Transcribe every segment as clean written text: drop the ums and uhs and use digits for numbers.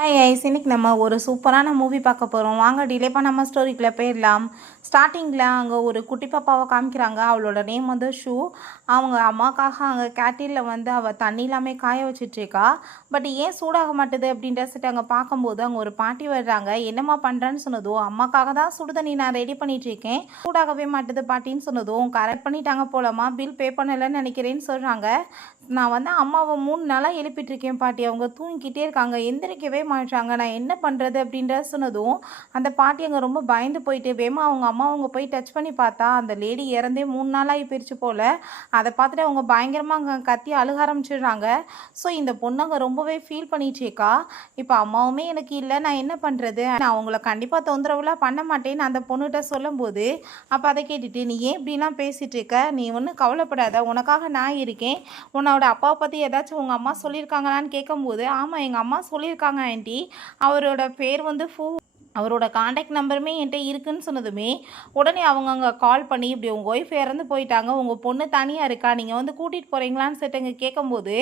Hi ice, இன்னைக்கு நம்ம ஒரு சூப்பரான மூவி பார்க்க போகிறோம். வாங்க டிலே பண்ணாமல் ஸ்டோரிக்குள்ளே போயிடலாம். ஸ்டார்டிங்கில் அங்கே ஒரு குட்டி பாப்பாவை காமிக்கிறாங்க. அவளோட நேம் வந்து ஷூ. அவங்க அம்மாக்காக அங்கே கேட்டிலில் வந்து அவள் தண்ணி இல்லாமல் காய வச்சிட்ருக்கா. பட் ஏன் சூடாக மாட்டுது அப்படின்ட்டு அங்கே பார்க்கும்போது அங்கே ஒரு பாட்டி வர்றாங்க. என்னம்மா பண்ணுறேன்னு சொன்னதும், அம்மாக்காக தான் சுடு தண்ணி நான் ரெடி பண்ணிகிட்ருக்கேன், சூடாகவே மாட்டுது பாட்டின்னு சொன்னதும், கரெக்ட் பண்ணிட்டாங்க போலமா, பில் பே பண்ணலைன்னு நினைக்கிறேன்னு சொல்கிறாங்க. நான் வந்து அம்மாவை 3 நாளாக எழுப்பிட்டுருக்கேன் பாட்டி, அவங்க தூங்கிக்கிட்டே இருக்காங்க, எந்திரிக்கவே மாட்டாங்க, நான் என்ன பண்ணுறது அப்படின்ற சொன்னதும், அந்த பாட்டி அங்கே ரொம்ப பயந்து போயிட்டு வேமா அவங்க அம்மா அவங்க போய் டச் பண்ணி பார்த்தா அந்த லேடி இறந்தே 3 நாளாகி போயிடுச்சு போல். அதை பார்த்துட்டு அவங்க பயங்கரமாக அங்கே கத்தி அழுக ஆரம்பிச்சிடுறாங்க. ஸோ இந்த பொண்ணு அங்கே ரொம்பவே ஃபீல் பண்ணிட்டேக்கா. இப்போ அம்மாவுமே எனக்கு இல்லை, நான் என்ன பண்ணுறது, நான் அவங்கள கண்டிப்பாக தொந்தரவுலாம் பண்ண மாட்டேன்னு அந்த பொண்ணுகிட்ட சொல்லும்போது, அப்போ அதை கேட்டுட்டு நீ ஏன் இப்படிலாம் பேசிகிட்டு இருக்க, நீ ஒன்றும் கவலைப்படாத, உனக்காக நான் இருக்கேன், உன்னோட அப்பாவை பற்றி ஏதாச்சும் உங்கள் அம்மா சொல்லியிருக்காங்களான்னு கேட்கும்போது, ஆமாம் எங்கள் அம்மா சொல்லியிருக்காங்க ஆண்டி, அவரோட பேர் வந்து அவரோட காண்டாக்ட் நம்பருமே என்கிட்ட இருக்குன்னு சொன்னதுமே, உடனே அவங்க அங்கே கால் பண்ணி இப்படி உங்கள் ஒய்ஃப் இறந்து போயிட்டாங்க, உங்கள் பொண்ணு தனியாக இருக்கா, நீங்கள் வந்து கூட்டிகிட்டு போகிறீங்களான்னு சொல்லிட்டு அங்கே கேட்கும்போது,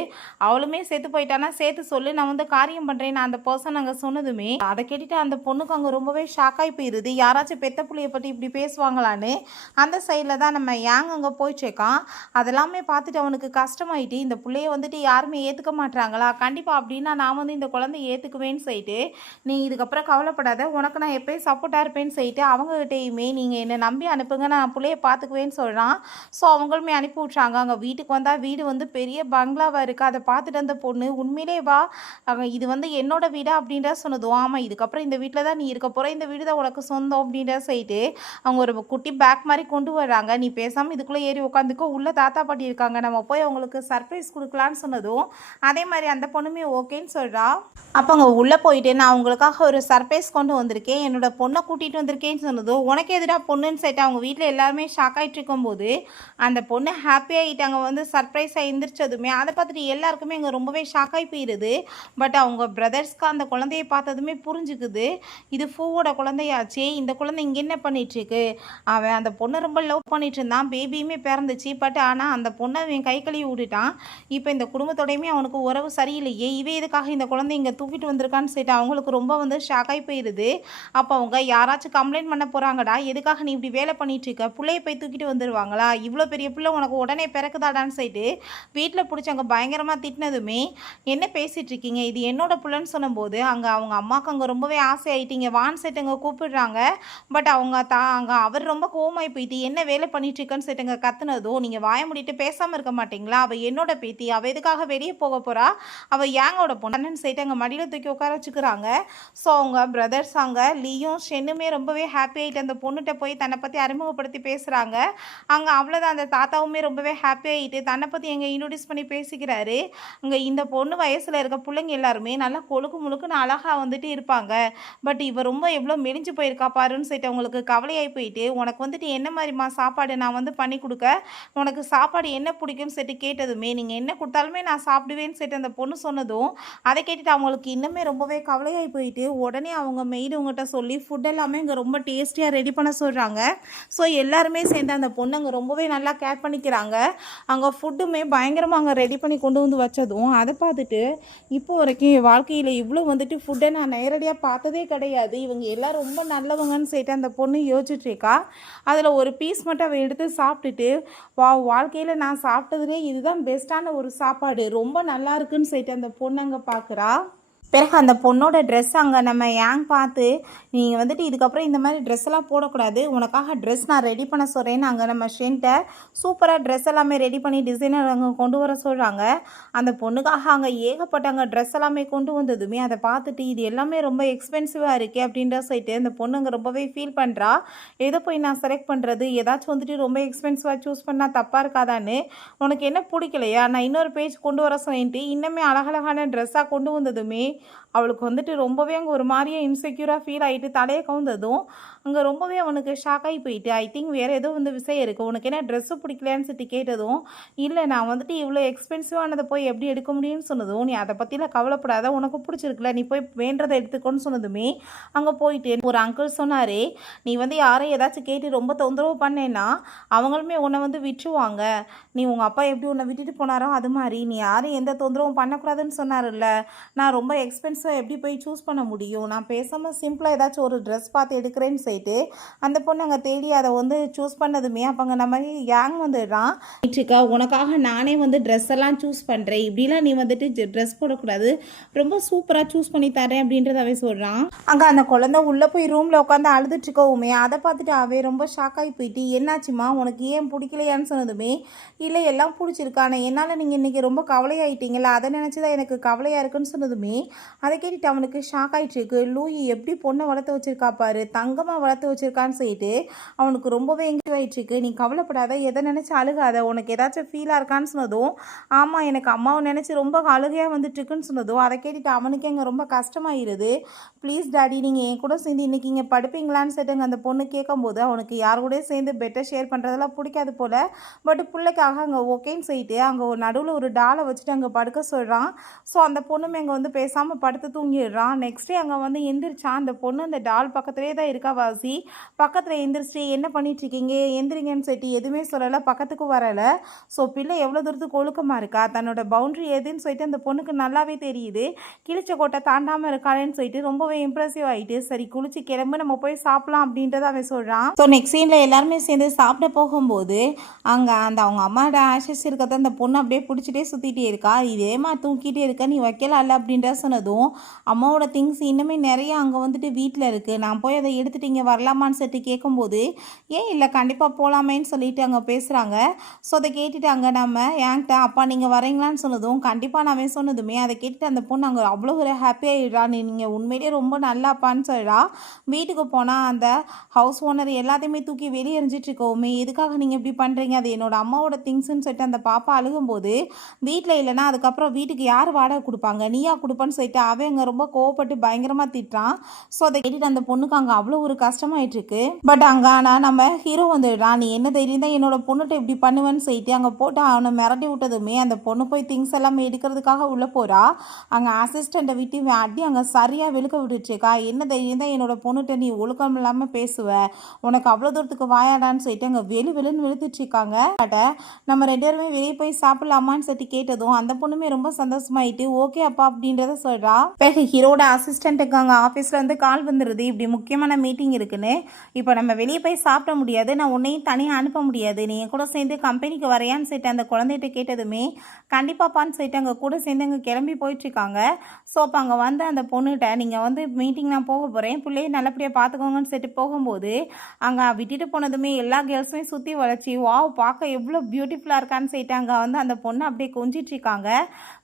அவளுமே செத்து போயிட்டானா சேர்த்து சொல்லி நான் வந்து காரியம் பண்ணுறேன்னு அந்த பர்சன் அங்கே சொன்னதுமே, அதை கேட்டுட்டு அந்த பொண்ணுக்கு அங்கே ரொம்பவே ஷாக்காகி போயிடுது. யாராச்சும் பெத்த பிள்ளையை பற்றி இப்படி பேசுவாங்களான்னு அந்த சைடில் தான் நம்ம யாங் அங்கே போயிட்டுருக்கான். அதெல்லாமே பார்த்துட்டு அவனுக்கு கஷ்டமாயிட்டு, இந்த பிள்ளைய வந்துட்டு யாருமே ஏற்றுக்க மாட்டாங்களா, கண்டிப்பாக அப்படின்னா நான் வந்து இந்த குழந்தைய ஏற்றுக்குவேன்னு சொல்லிட்டு, நீ இதுக்கப்புறம் கவலைப்படாத, உனக்கு நான் எப்போயும் சப்போர்ட்டாக இருப்பேன்னு சொல்லிட்டு அவங்ககிட்டையுமே நீங்கள் என்னை நம்பி அனுப்புங்க, நான் பிள்ளைய பார்த்துக்குவேன்னு சொல்கிறான். ஸோ அவங்களுமே அனுப்பி விட்றாங்க. அங்கே வீட்டுக்கு வந்தால் வீடு வந்து பெரிய பங்களாவாக இருக்குது. அதை பார்த்துட்டு அந்த பொண்ணு உண்மையிலே வா, இது வந்து என்னோட வீடா அப்படின்ற சொன்னதும், ஆமாம் இதுக்கப்புறம் இந்த வீட்டில் தான் நீ இருக்க போகிற, இந்த வீடு தான் உனக்கு சொந்தம் அப்படின்ற சொல்லிட்டு அவங்க ஒரு குட்டி பேக் மாதிரி கொண்டு வர்றாங்க. நீ பேசாமல் இதுக்குள்ளே ஏறி உட்காந்துக்கோ, உள்ள தாத்தா பாட்டி இருக்காங்க, நம்ம போய் அவங்களுக்கு சர்ப்ரைஸ் கொடுக்கலான்னு சொன்னதும், அதே மாதிரி அந்த பொண்ணுமே ஓகேன்னு சொல்கிறா. அப்போ அங்கே உள்ளே போயிட்டு நான் அவங்களுக்காக ஒரு சர்ப்ரைஸ் கொண்டு வந்திருக்கேன், என்னோட பொண்ணை கூட்டிகிட்டு வந்திருக்கேன்னு சொன்னதும், உனக்கு எதிராக பொண்ணுன்னு சொல்லிட்டு அவங்க வீட்டில் எல்லாருமே ஷாக் ஆகிட்டு இருக்கும்போது, அந்த பொண்ணு ஹாப்பியாகிட்டு அங்கே வந்து சர்ப்ரைஸாக எந்திரிச்சதுமே அதை பார்த்துட்டு எல்லாருக்குமே அங்கே ரொம்பவே ஷாக் ஆகி போயிடுது. பட் அவங்க பிரதர்ஸ்க்கு அந்த குழந்தைய பார்த்ததுமே புரிஞ்சுக்குது, இது ஃபூவோட குழந்தையாச்சு, இந்த குழந்தை இங்கே என்ன பண்ணிகிட்ருக்கு, அவன் அந்த பொண்ணை ரொம்ப லவ் பண்ணிட்டு இருந்தான், பேபியுமே பிறந்துச்சு, பட் ஆனால் அந்த பொண்ணை அவன் கை கழுவி விட்டுட்டான். இப்போ இந்த குடும்பத்தோடையுமே அவனுக்கு உறவு சரியில்லையே, இவே எதுக்காக இந்த குழந்தை இங்கே தூக்கிட்டு வந்திருக்கான்னு சொல்லிட்டு அவங்களுக்கு ரொம்ப வந்து ஷாக் ஆகி போயிடுது. அப்போ அவங்க யாராச்சும் கம்ப்ளைண்ட் பண்ண போகிறாங்கடா, எதுக்காக நீ இப்படி வேலை பண்ணிட்டு இருக்க, பிள்ளைய போய் தூக்கிட்டு வந்துடுவாங்களா, இவ்வளோ பெரிய பிள்ளை உனக்கு உடனே பிறக்குதாடான்னு சொல்லிட்டு வீட்டில் பிடிச்சி அங்கே பயங்கரமாக திட்டினதுமே, என்ன பேசிகிட்டு இருக்கீங்க, இது என்னோட பிள்ளைன்னு சொன்னபோது அங்கே அவங்க அம்மாவுக்கு அங்கே ரொம்பவே ஆசை ஆகிட்டீங்க, வான் செட்டு அங்கே கூப்பிடுறாங்க. பட் அவங்க அங்கே அவர் ரொம்ப கோவமாகி போயிட்டு என்ன வேலை பண்ணிட்டு இருக்கேன்னு சொல்லிட்டு அங்கே கத்துனதும், நீங்கள் வாய முடிட்டு பேசாமல் இருக்க மாட்டீங்களா, அவள் என்னோட பேத்தி, அவள் எதுக்காக வெளியே போக போகிறா, அவள் யாங்கோட பொண்ணுன்னு சொல்லிட்டு அங்கே மடியில் தூக்கி உட்கார வச்சுக்கிறாங்க. ஸோ அவங்க பிரதர்ஸ் அங்கே லீயும் ஷென்னுமே ரொம்பவே ஹாப்பி ஆகிட்டு அந்த பொண்ணுகிட்ட போய் தன்னை பற்றி அறிமுகப்படுத்தி பேசுகிறாங்க. அங்கே அவ்வளோதான், அந்த தாத்தாவுமே ரொம்பவே ஹாப்பி ஆகிட்டு தன்னை பற்றி எங்கே இன்ட்ரோடியூஸ் பண்ணி பேசிக்கிறாரு. அங்கே இந்த பொண்ணு வயசில் இருக்க பிள்ளைங்க எல்லாருமே நல்லா கொழுக்கு முழுக்குன்னு அழகாக வந்துட்டு இருப்பாங்க, பட் இவ ரொம்ப எவ்வளோ மெலிஞ்சு போயிருக்கா பாருன்னு சொல்லிட்டு அவங்களுக்கு கவலையாகி போயிட்டு, உனக்கு வந்துட்டு என்ன மாதிரிமா சாப்பாடு நான் வந்து பண்ணி கொடுக்க, உனக்கு சாப்பாடு என்ன பிடிக்கும்னு சொல்லிட்டு கேட்டதுமே, நீங்கள் என்ன கொடுத்தாலுமே நான் சாப்பிடுவேன்னு சொல்லிட்டு அந்த பொண்ணு சொன்னதும், அதை கேட்டுட்டு அவங்களுக்கு இன்னுமே ரொம்பவே கவலையாகி போயிட்டு, உடனே அவங்க மெய்டு உங்கள்கிட்ட சொல்லி ஃபுட் எல்லாமே இங்கே ரொம்ப டேஸ்டியாக ரெடி பண்ண சொல்கிறாங்க. ஸோ எல்லாருமே சேர்ந்து அந்த பொண்ணு அங்கே ரொம்பவே நல்லா கேர் பண்ணிக்கிறாங்க. அங்கே ஃபுட்டுமே பயங்கரமாக அங்கே ரெடி பண்ணி கொண்டு வந்து வச்சதும், அதை பார்த்துட்டு இப்போ வரைக்கும் என் வாழ்க்கையில் இவ்வளோ வந்துட்டு ஃபுட்டை நான் நேரடியாக பார்த்ததே கிடையாது, இவங்க எல்லோரும் ரொம்ப நல்லவங்கன்னு சொல்லிட்டு அந்த பொண்ணு யோசிச்சுட்ருக்கா. அதில் ஒரு பீஸ் மட்டும் அவள் எடுத்து சாப்பிட்டுட்டு, வாழ்க்கையில் நான் சாப்பிட்டதுலேயே இதுதான் பெஸ்ட்டான ஒரு சாப்பாடு, ரொம்ப நல்லா இருக்குன்னு சொல்லிட்டு அந்த பொண்ணு அங்கே பார்க்குறா. பிறகு அந்த பொண்ணோட ட்ரெஸ் அங்கே நம்ம யாங் பார்த்து, நீங்கள் வந்துட்டு இதுக்கப்புறம் இந்த மாதிரி ட்ரெஸ் எல்லாம் போடக்கூடாது, உனக்காக ட்ரெஸ் நான் ரெடி பண்ண சொல்கிறேன்னு அங்கே நம்ம ஷென்ட்டை சூப்பராக ட்ரெஸ் எல்லாமே ரெடி பண்ணி டிசைனர் அங்கே கொண்டு வர சொல்கிறாங்க. அந்த பொண்ணுக்காக அங்கே ஏகப்பட்ட அங்கே ட்ரெஸ் எல்லாமே கொண்டு வந்ததுமே அதை பார்த்துட்டு இது எல்லாமே ரொம்ப எக்ஸ்பென்சிவாக இருக்குது அப்படின்ற சொல்லிட்டு அந்த பொண்ணு அங்கே ரொம்பவே ஃபீல் பண்ணுறா. எதை போய் நான் செலக்ட் பண்ணுறது, ஏதாச்சும் வந்துட்டு ரொம்ப எக்ஸ்பென்சிவாக சூஸ் பண்ணால் தப்பாக இருக்காதான்னு, உனக்கு என்ன பிடிக்கலையா, நான் இன்னொரு பேஜ் கொண்டு வர சொல்லிட்டு இன்னுமே அழகழகான ட்ரெஸ்ஸாக கொண்டு வந்ததுமே அவளுக்கு வந்துட்டு ரொம்பவே அங்கே ஒரு மாதிரியே இன்செக்யூராக ஃபீல் ஆகிட்டு தலையை கவுந்ததும் அங்கே ரொம்பவே அவனுக்கு ஷாக் ஆகி போயிட்டு, ஐ திங்க் வேறு ஏதோ வந்து விஷயம் இருக்குது, உனக்கு என்ன ட்ரெஸ்ஸு பிடிக்கலையான்னு சொல்லிட்டு கேட்டதும், இல்லை நான் வந்துட்டு இவ்வளோ எக்ஸ்பென்சிவானதை போய் எப்படி எடுக்க முடியும்னு சொன்னதும், நீ அதை பற்றிலாம் கவலைப்படாத, உனக்கு பிடிச்சிருக்குல்ல, நீ போய் வேண்டதை எடுத்துக்கோன்னு சொன்னதுமே அங்கே போயிட்டு ஒரு அங்கிள் சொன்னார், நீ வந்து யாரையும் ஏதாச்சும் கேட்டு ரொம்ப தொந்தரவு பண்ணேன்னா அவங்களுமே உன்னை வந்து விட்டுருவாங்க, நீ உங்கள் அப்பா எப்படி உன்னை விட்டுட்டு போனாரோ அது மாதிரி நீ யாரையும் எந்த தொந்தரவும் பண்ணக்கூடாதுன்னு சொன்னார்ல, நான் ரொம்ப எக்ஸ்பென்சிவாக எப்படி போய் சூஸ் பண்ண முடியும்? நான் பேசாமல் சிம்பிளாக ஏதாச்சும் ஒரு ட்ரெஸ் பார்த்து எடுக்கிறேன்னு சொல்லிட்டு அந்த பொண்ணு அங்கே தேடி அதை வந்து சூஸ் பண்ணதுமே அப்போ அங்கே நம்ம கேங் வந்துடுறான். "சிக்கா, உனக்காக நானே வந்து ட்ரெஸ் எல்லாம் சூஸ் பண்ணுறேன், இப்படிலாம் நீ வந்துட்டு ட்ரெஸ் போடக்கூடாது, ரொம்ப சூப்பராக சூஸ் பண்ணி தரேன்" அப்படின்றத அவன் சொல்கிறான். அங்கே அந்த குழந்தை உள்ளே போய் ரூமில் உட்காந்து அழுதுட்டுருக்கவுமே அதை பார்த்துட்டு அவன் ரொம்ப ஷாக் ஆகி போயிட்டு, "என்னாச்சுமா, உனக்கு ஏன் பிடிக்கலையான்னு?" சொன்னதுமே, "இல்லை, எல்லாம் பிடிச்சிருக்கு, ஆனால் என்னால் நீங்கள் இன்றைக்கி ரொம்ப கவலையாயிட்டீங்களா, அதை நினச்சி தான் எனக்கு கவலையாக இருக்குன்னு" சொன்னதுமே அதை கேட்டுட்டு அவனுக்கு ஷாக் ஆகிட்டுருக்கு. லூயி எப்படி பொண்ணை வளர்த்து வச்சுருக்கா பாரு, தங்கமாக வளர்த்து வச்சுருக்கான்னு சொல்லிட்டு அவனுக்கு ரொம்பவே எங்கேஜ் ஆகிட்டுருக்கு. "நீ கவலைப்படாத, எதை நினச்சி அழுகாத, உனக்கு ஏதாச்சும் ஃபீலாக இருக்கான்னு" சொன்னதும், "ஆமாம், எனக்கு அம்மாவை நினச்சி ரொம்ப அழுகையாக வந்துட்டுருக்குன்னு" சொன்னதும் அதை கேட்டுட்டு அவனுக்கு அங்கே ரொம்ப கஷ்டமாயிருது. "ப்ளீஸ் டாடி, நீங்கள் என் கூட சேர்ந்து இன்றைக்கி இங்கே படுப்பீங்களான்னு" சொல்லிட்டு அந்த பொண்ணு கேட்கும்போது அவனுக்கு யார் கூட சேர்ந்து பெட்டை ஷேர் பண்ணுறதெல்லாம் பிடிக்காது போல். பட் பிள்ளைக்காக அங்கே ஓகேன்னு சொல்லிட்டு அங்கே ஒரு நடுவில் ஒரு டாலை வச்சுட்டு அங்கே படுக்க சொல்கிறான். ஸோ அந்த பொண்ணுமே அங்கே வந்து பேசாமல் படுத்து தூங்கிடுறான். நெக்ஸ்ட் டே அங்கே வந்து எந்திரிச்சான். அந்த பொண்ணு அந்த டால் பக்கத்துலேயே தான் இருக்கா வாசி. பக்கத்தில் எந்திரிச்சு, "என்ன பண்ணிட்டுருக்கீங்க, எந்திரிங்கன்னு" சொல்லிட்டு எதுவுமே சொல்லலை, பக்கத்துக்கும் வரலை. ஸோ பிள்ளை எவ்வளோ தூரத்துக்கு ஒழுக்கமாக இருக்கா, தன்னோட பவுண்ட்ரி எதுன்னு சொல்லிட்டு அந்த பொண்ணுக்கு நல்லாவே தெரியுது. கிழிச்ச கோட்டை தாண்டாமல் இருக்காளேன்னு சொல்லிட்டு ரொம்பவே இம்ப்ரெசிவ் ஆகிட்டு, "சரி, குளிச்சு கிளம்பு, நம்ம போய் சாப்பிடலாம்" அப்படின்றத அவன் சொல்கிறான். ஸோ நெக்ஸ்ட் சீனில் எல்லாருமே சேர்ந்து சாப்பிட போகும்போது அங்கே அந்த அவங்க அம்மாவோட ஆஷஸ் இருக்கிறத அந்த பொண்ணு அப்படியே பிடிச்சிட்டே சுற்றிட்டே இருக்கா. "இதேமா தூக்கிட்டே இருக்க, நீ வைக்கலாம்ல" அப்படின்ற சொன்னதும், "அம்மாவோட திங்ஸ் இன்னுமே நிறைய அங்கே வந்துட்டு வீட்டில் இருக்குது, நான் போய் அதை எடுத்துகிட்டு இங்கே வரலாமான்னு" சொல்லிட்டு கேட்கும்போது, "ஏன் இல்லை, கண்டிப்பாக போகலாமேன்னு" சொல்லிட்டு அங்கே பேசுகிறாங்க. ஸோ அதை கேட்டுட்டு அங்கே நம்ம ஏன்கிட்ட, "அப்பா நீங்கள் வரீங்களான்னு" சொன்னதும், "கண்டிப்பாக நான் சொன்னதுமே" அதை கேட்டுட்டு அந்த பொண்ணு அங்கே அவ்வளோ ஒரு ஹாப்பியாகிடுறா. "நீங்கள் உண்மையிலேயே ரொம்ப நல்லாப்பான்னு" சொல்கிறா. வீட்டுக்கு போனால் அந்த ஹவுஸ் ஓனர் எல்லாத்தையுமே தூக்கி வெளியே எறிஞ்சிட்டு இருக்கோமே, "எதுக்காக நீங்கள் இப்படி பண்ணுறீங்க, அது என்னோட அம்மாவோட திங்ஸ்ன்னு" சொல்லிட்டு அந்த பாப்பா அழுகும்போது, "வீட்டில் இல்லைன்னா அதுக்கப்புறம் வீட்டுக்கு யார் வாடகை கொடுப்பாங்க, நீயா கொடுப்பான்னு" சொல்லிட்டு அவன் அங்கே ரொம்ப கோவப்பட்டு பயங்கரமாக திட்டுறான். ஸோ அதை கேட்டுட்டு அந்த பொண்ணுக்கு அங்கே அவ்வளோ ஒரு கஷ்டமாயிட்டுருக்கு. பட் அங்கே ஆனால் நம்ம ஹீரோ வந்துடுறான். "நீ என்ன தைரியம் தான் என்னோட பொண்ணுகிட்ட இப்படி பண்ணுவேன்னு" சொல்லிட்டு அங்கே போட்டு அவனை மிரட்டி விட்டதுமே அந்த பொண்ணு போய் திங்ஸ் எல்லாமே எடுக்கிறதுக்காக உள்ளே போகிறா. அங்கே அசிஸ்டண்ட்டை விட்டு அடி அங்கே சரியாக வெளுக்க விட்டுட்டுருக்கா. "என்ன தைரியம் தான் என்னோட பொண்ணுகிட்ட நீ ஒழுக்கம் இல்லாமல் பேசுவ, உனக்கு அவ்வளோ தூரத்துக்கு வாயாடான்னு" சொல்லிட்டு அங்கே வெளுன்னு வெளுத்துட்டு இருக்காங்க. நம்ம 2 பேருமே வெளியே போய் சாப்பிடலாமான்னு சொல்லிட்டு கேட்டதும் அந்த பொண்ணுமே ரொம்ப சந்தோஷமாயிட்டு, "ஓகே அப்பா" அப்படின்றத சொல்கிறா. பிறகு ஹீரோட அசிஸ்டண்ட்டுக்கு அங்கே ஆஃபீஸில் வந்து கால் வந்துடுது, இப்படி முக்கியமான மீட்டிங் இருக்குன்னு. "இப்போ நம்ம வெளியே போய் சாப்பிட முடியாது, நான் உன்னையும் தனியாக அனுப்ப முடியாது, நீ என் கூட சேர்ந்து கம்பெனிக்கு வரையான்னு" சொல்லிட்டு அந்த குழந்தைகிட்ட கேட்டதுமே, "கண்டிப்பாப்பான்னு" சொல்லிட்டு அங்கே கூட சேர்ந்து அங்கே கிளம்பி போயிட்டுருக்காங்க. ஸோ அப்போ அங்கே வந்து அந்த பொண்ணுகிட்ட, "நீங்கள் வந்து மீட்டிங் நான் போக போகிறேன், பிள்ளையை நல்லபடியாக பார்த்துக்கோங்கன்னு" சொல்லிட்டு போகும்போது அங்கே விட்டுட்டு போனதுமே எல்லா கேர்ள்ஸுமே சுற்றி வளைச்சி, "வாவ், பார்க்க எவ்வளோ பியூட்டிஃபுல்லாக இருக்கான்னு" சொல்லிட்டு அங்கே வந்து அந்த பொண்ணை அப்படியே கொஞ்சிட்ருக்காங்க.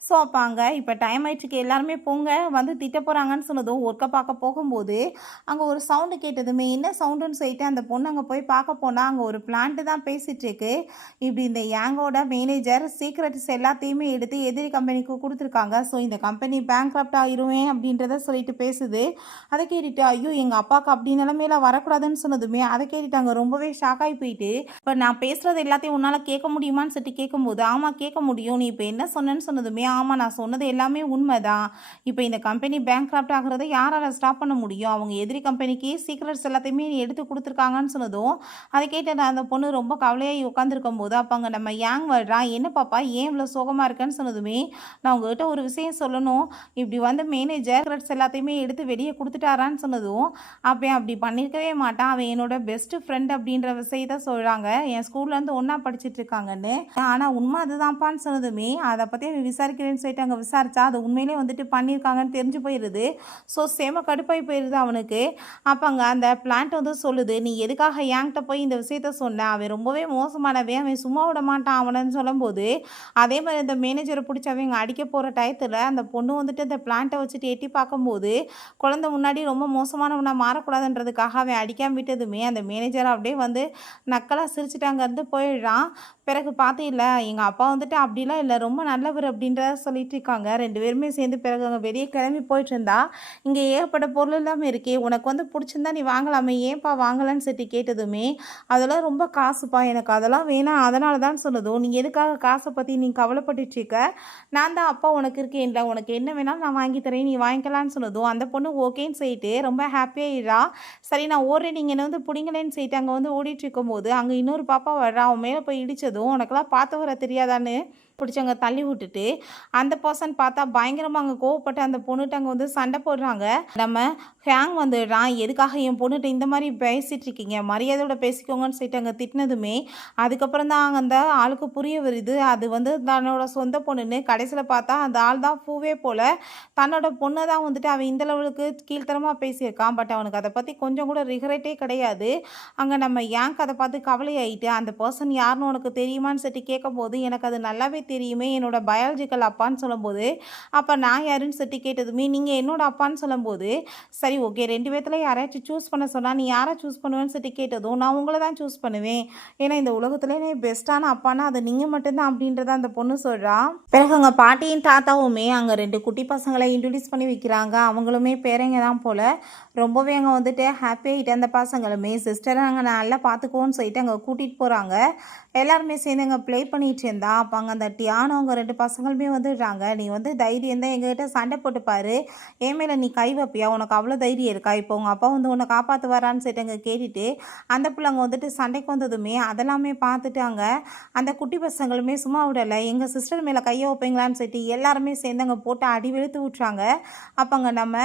ஸோ அப்போ அங்கே, "இப்போ டைம் ஆயிடுச்சுக்கு, எல்லாருமே போங்க, வந்து திட்ட போகிறாங்கன்னு" சொன்னதும் ஒர்க்கை பார்க்க போகும்போது அங்கே ஒரு சவுண்டு கேட்டதுமே என்ன சவுண்டுன்னு சொல்லிட்டு அந்த பொண்ணு அங்கே போய் பார்க்க போனால் அங்கே ஒரு பிளான்ட்டு தான் பேசிகிட்ருக்கு. இப்படி இந்த யாங்கோட மேனேஜர் சீக்ரெட்ஸ் எல்லாத்தையுமே எடுத்து எதிரி கம்பெனிக்கு கொடுத்துருக்காங்க. ஸோ இந்த கம்பெனி பேங்க்ரப்ட் ஆகிருவேன் அப்படின்றத சொல்லிட்டு பேசுது. அதை கேட்டுட்டு, "ஐயோ, எங்கள் அப்பாவுக்கு அப்படி நிலைமையில வரக்கூடாதுன்னு" சொன்னதுமே அதை கேட்டுட்டு அங்கே ரொம்பவே ஷாக் ஆகி போயிட்டு, "இப்போ நான் பேசுகிறது எல்லாத்தையும் உன்னால் கேட்க முடியுமான்னு" சொல்லிட்டு கேட்கும்போது, "ஆமாம், கேட்க முடியும், நீ இப்போ என்ன சொன்னேன்னு" சொன்னதுமே, "ஆமாம், நான் சொன்னது எல்லாமே உண்மைதான், இப்போ இந்த கம்பெனி பேங்க்ரப்ட் ஆகிறத யாரால் ஸ்டாப் பண்ண முடியும், அவங்க எதிரி கம்பெனிக்கு சீக்ரெட்ஸ் எல்லாத்தையுமே எடுத்து கொடுத்துருக்காங்கன்னு" சொன்னதும் அதை கேட்டு அந்த பொண்ணு ரொம்ப கவலையாகி உட்காந்துருக்கும் போது அப்போ அங்கே நம்ம யாங் வர்றான். "என்ன பாப்பா, ஏன் இவ்வளோ சோகமாக இருக்கேன்னு" சொன்னதுமே, "நான் உங்ககிட்ட ஒரு விஷயம் சொல்லணும், இப்படி வந்து மேனேஜர் சீக்ரெட்ஸ் எல்லாத்தையுமே எடுத்து வெளியே கொடுத்துட்டாரான்னு" சொன்னதும், அப்படி பண்ணியிருக்கவே மாட்டான், அவன் என்னோட பெஸ்ட் ஃப்ரெண்ட் அப்படின்ற விஷயத்த சொல்கிறாங்க, என் ஸ்கூல்லேருந்து ஒன்றா படிச்சுட்டு இருக்காங்கன்னு. ஆனால் உண்மை அதுதான்ப்பான்னு சொன்னதுமே அதை பற்றி அவன் விசாரிக்கிறேன்னு சொல்லிட்டு அங்கே விசாரிச்சா அது உண்மையிலே வந்துட்டு பண்ணியிருக்காங்கன்னு தெரிஞ்சு போயிடுது. ஸோ செம கடுப்பாகி போயிடுது அவனுக்கு. அப்போ அங்கே அந்த பிளான்ட் வந்து சொல்லுது, "நீ எதுக்காக என்கிட்ட போய் இந்த விஷயத்த சொன்ன, அவன் ரொம்பவே மோசமானவன், அவன் சும்மா விட மாட்டான் அவனன்னு" சொல்லும்போது அதே மாதிரி இந்த மேனேஜரை பிடிச்சி அவங்க அடிக்க போகிற டயத்தில் அந்த பொண்ணு வந்துட்டு அந்த பிளான்ட்டை வச்சுட்டு எட்டி பார்க்கும்போது குழந்தை முன்னாடி ரொம்ப மோசமானவனாக மாறக்கூடாதுன்றதுக்காக அவன் அடிக்காமல் விட்டதுமே அந்த மேனேஜர் அப்படியே வந்து நக்கலாக சிரிச்சுட்டு அங்கேருந்து போயிடுறான். பிறகு பார்த்தீங்களா, எங்கள் அப்பா வந்துட்டு அப்படிலாம் இல்லை, ரொம்ப நல்லவர் அப்படின்றத சொல்லிட்டு இருக்காங்க. 2 பேருமே சேர்ந்து பிறகு அங்கே வெளியே கிளம்பி போயிட்டு இருந்தா, "இங்கே ஏகப்பட்ட பொருள் எல்லாமே இருக்கே, உனக்கு வந்து பிடிச்சிருந்தா நீ வாங்கலாமே, ஏன்ப்பா வாங்கலன்னு" சொல்லிட்டு கேட்டதுமே, "அதெல்லாம் ரொம்ப காசுப்பா, எனக்கு அதெல்லாம் வேணாம், அதனால தான்" சொன்னதும், "நீ எதுக்காக காசை பற்றி நீ கவலைப்பட்டுட்டு இருக்க, நான் தான் அப்பா உனக்கு இருக்கேன்ல, உனக்கு என்ன வேணாலும் நான் வாங்கி தரேன், நீ வாங்கிக்கலான்னு" சொன்னதும் அந்த பொண்ணு ஓகேன்னு சொல்லிட்டு ரொம்ப ஹாப்பியாகிடுறா. "சரி, நான் ஓடுறேன், நீங்கள் என்ன வந்து பிடிங்களேன்னு" சொல்லிட்டு அங்கே வந்து ஓடிட்டு இருக்கும்போது அங்கே இன்னொரு பாப்பா வர்றா. அவன் மேலே போய் இடிச்சதும், "உனக்கெல்லாம் பார்த்து வர தெரியாதான்னு" பிடிச்சவங்க தள்ளி விட்டுட்டு அந்த பர்சன் பார்த்தா பயங்கரமாக அங்கே கோவப்பட்டு அந்த பொண்ணுகிட்ட அங்கே வந்து சண்டை போடுறாங்க. நம்ம ஹேங் வந்துடுறான். எதுக்காக என் பொண்ணுகிட்ட இந்த மாதிரி பேசிகிட்டு இருக்கீங்க, மரியாதையோட பேசிக்கோங்கன்னு சொல்லிட்டு அங்கே திட்டினதுமே அதுக்கப்புறம் தான் அந்த ஆளுக்கு புரிய வருது அது வந்து தன்னோட சொந்த பொண்ணுன்னு. கடைசியில் பார்த்தா அந்த ஆள் தான் பூவே போல தன்னோட பொண்ணை தான் வந்துட்டு அவன் இந்த லெவலுக்கு கீழ்த்தரமாக பேசியிருக்கான். பட் அவனுக்கு அதை பற்றி கொஞ்சம் கூட ரிகரெட்டே கிடையாது. அங்கே நம்ம ஏன் அதை பார்த்து கவலையாயிட்டு அந்த பர்சன் யாருன்னு உனக்கு தெரியுமான்னு சொல்லிட்டு கேட்கும்போது எனக்கு அது நல்லாவே தெரியுமே, என்னோட பயாலஜிக்கல் அப்பான்னு சொல்லும்போது அப்போ நான் யாருன்னு சொல்லிட்டு கேட்டதுமே நீங்கள் என்னோட அப்பான்னு சொல்லும்போது சரி ஓகே 2 பேர்த்துல யாராச்சும் சூஸ் பண்ண சொன்னால் நீ யாரை சூஸ் பண்ணுவேன்னு சொல்லிட்டு கேட்டதும் நான் உங்களை தான் சூஸ் பண்ணுவேன், ஏன்னா இந்த உலகத்துலேயே பெஸ்ட்டான அப்பானா அது நீங்கள் மட்டும்தான் அப்படின்றத அந்த பொண்ணு சொல்கிறா. பிறகு அங்கே பாட்டியும் தாத்தாவுமே அங்கே 2 குட்டி பசங்களை இன்ட்ரடியூஸ் பண்ணி வைக்கிறாங்க. அவங்களுமே பேரங்க தான் போல். ரொம்பவே அங்கே வந்துட்டு ஹாப்பியாகிட்டு அந்த பசங்களுமே சிஸ்டரை நாங்கள் நல்லா பார்த்துக்குவோன்னு சொல்லிட்டு அங்கே கூட்டிகிட்டு போகிறாங்க. எல்லாருமே சேர்ந்து அங்கே ப்ளே பண்ணிகிட்டு இருந்தா அப்போ அங்கே அந்த டியானோ அவங்க 2 பசங்களுமே வந்துடுறாங்க. நீ வந்து தைரியம் தான் எங்ககிட்ட சண்டை போட்டுப்பாரு, ஏன் மேலே நீ கை வைப்பியா, உனக்கு அவ்வளோ தைரியம் இருக்கா, இப்போ உங்கள் அப்பா வந்து உன்னை காப்பாற்று வரான்னு சொல்லிட்டு அங்கே கேட்டுட்டு அந்த பிள்ளைங்க வந்துட்டு சண்டைக்கு வந்ததுமே அதெல்லாமே பார்த்துட்டு அங்கே அந்த குட்டி பசங்களுமே சும்மா விடலை, எங்கள் சிஸ்டர் மேலே கையை வைப்பீங்களான்னு சொல்லிட்டு எல்லாருமே சேர்ந்து அங்கே போட்டு அடி வெளுத்து விட்றாங்க. அப்போ அங்கே நம்ம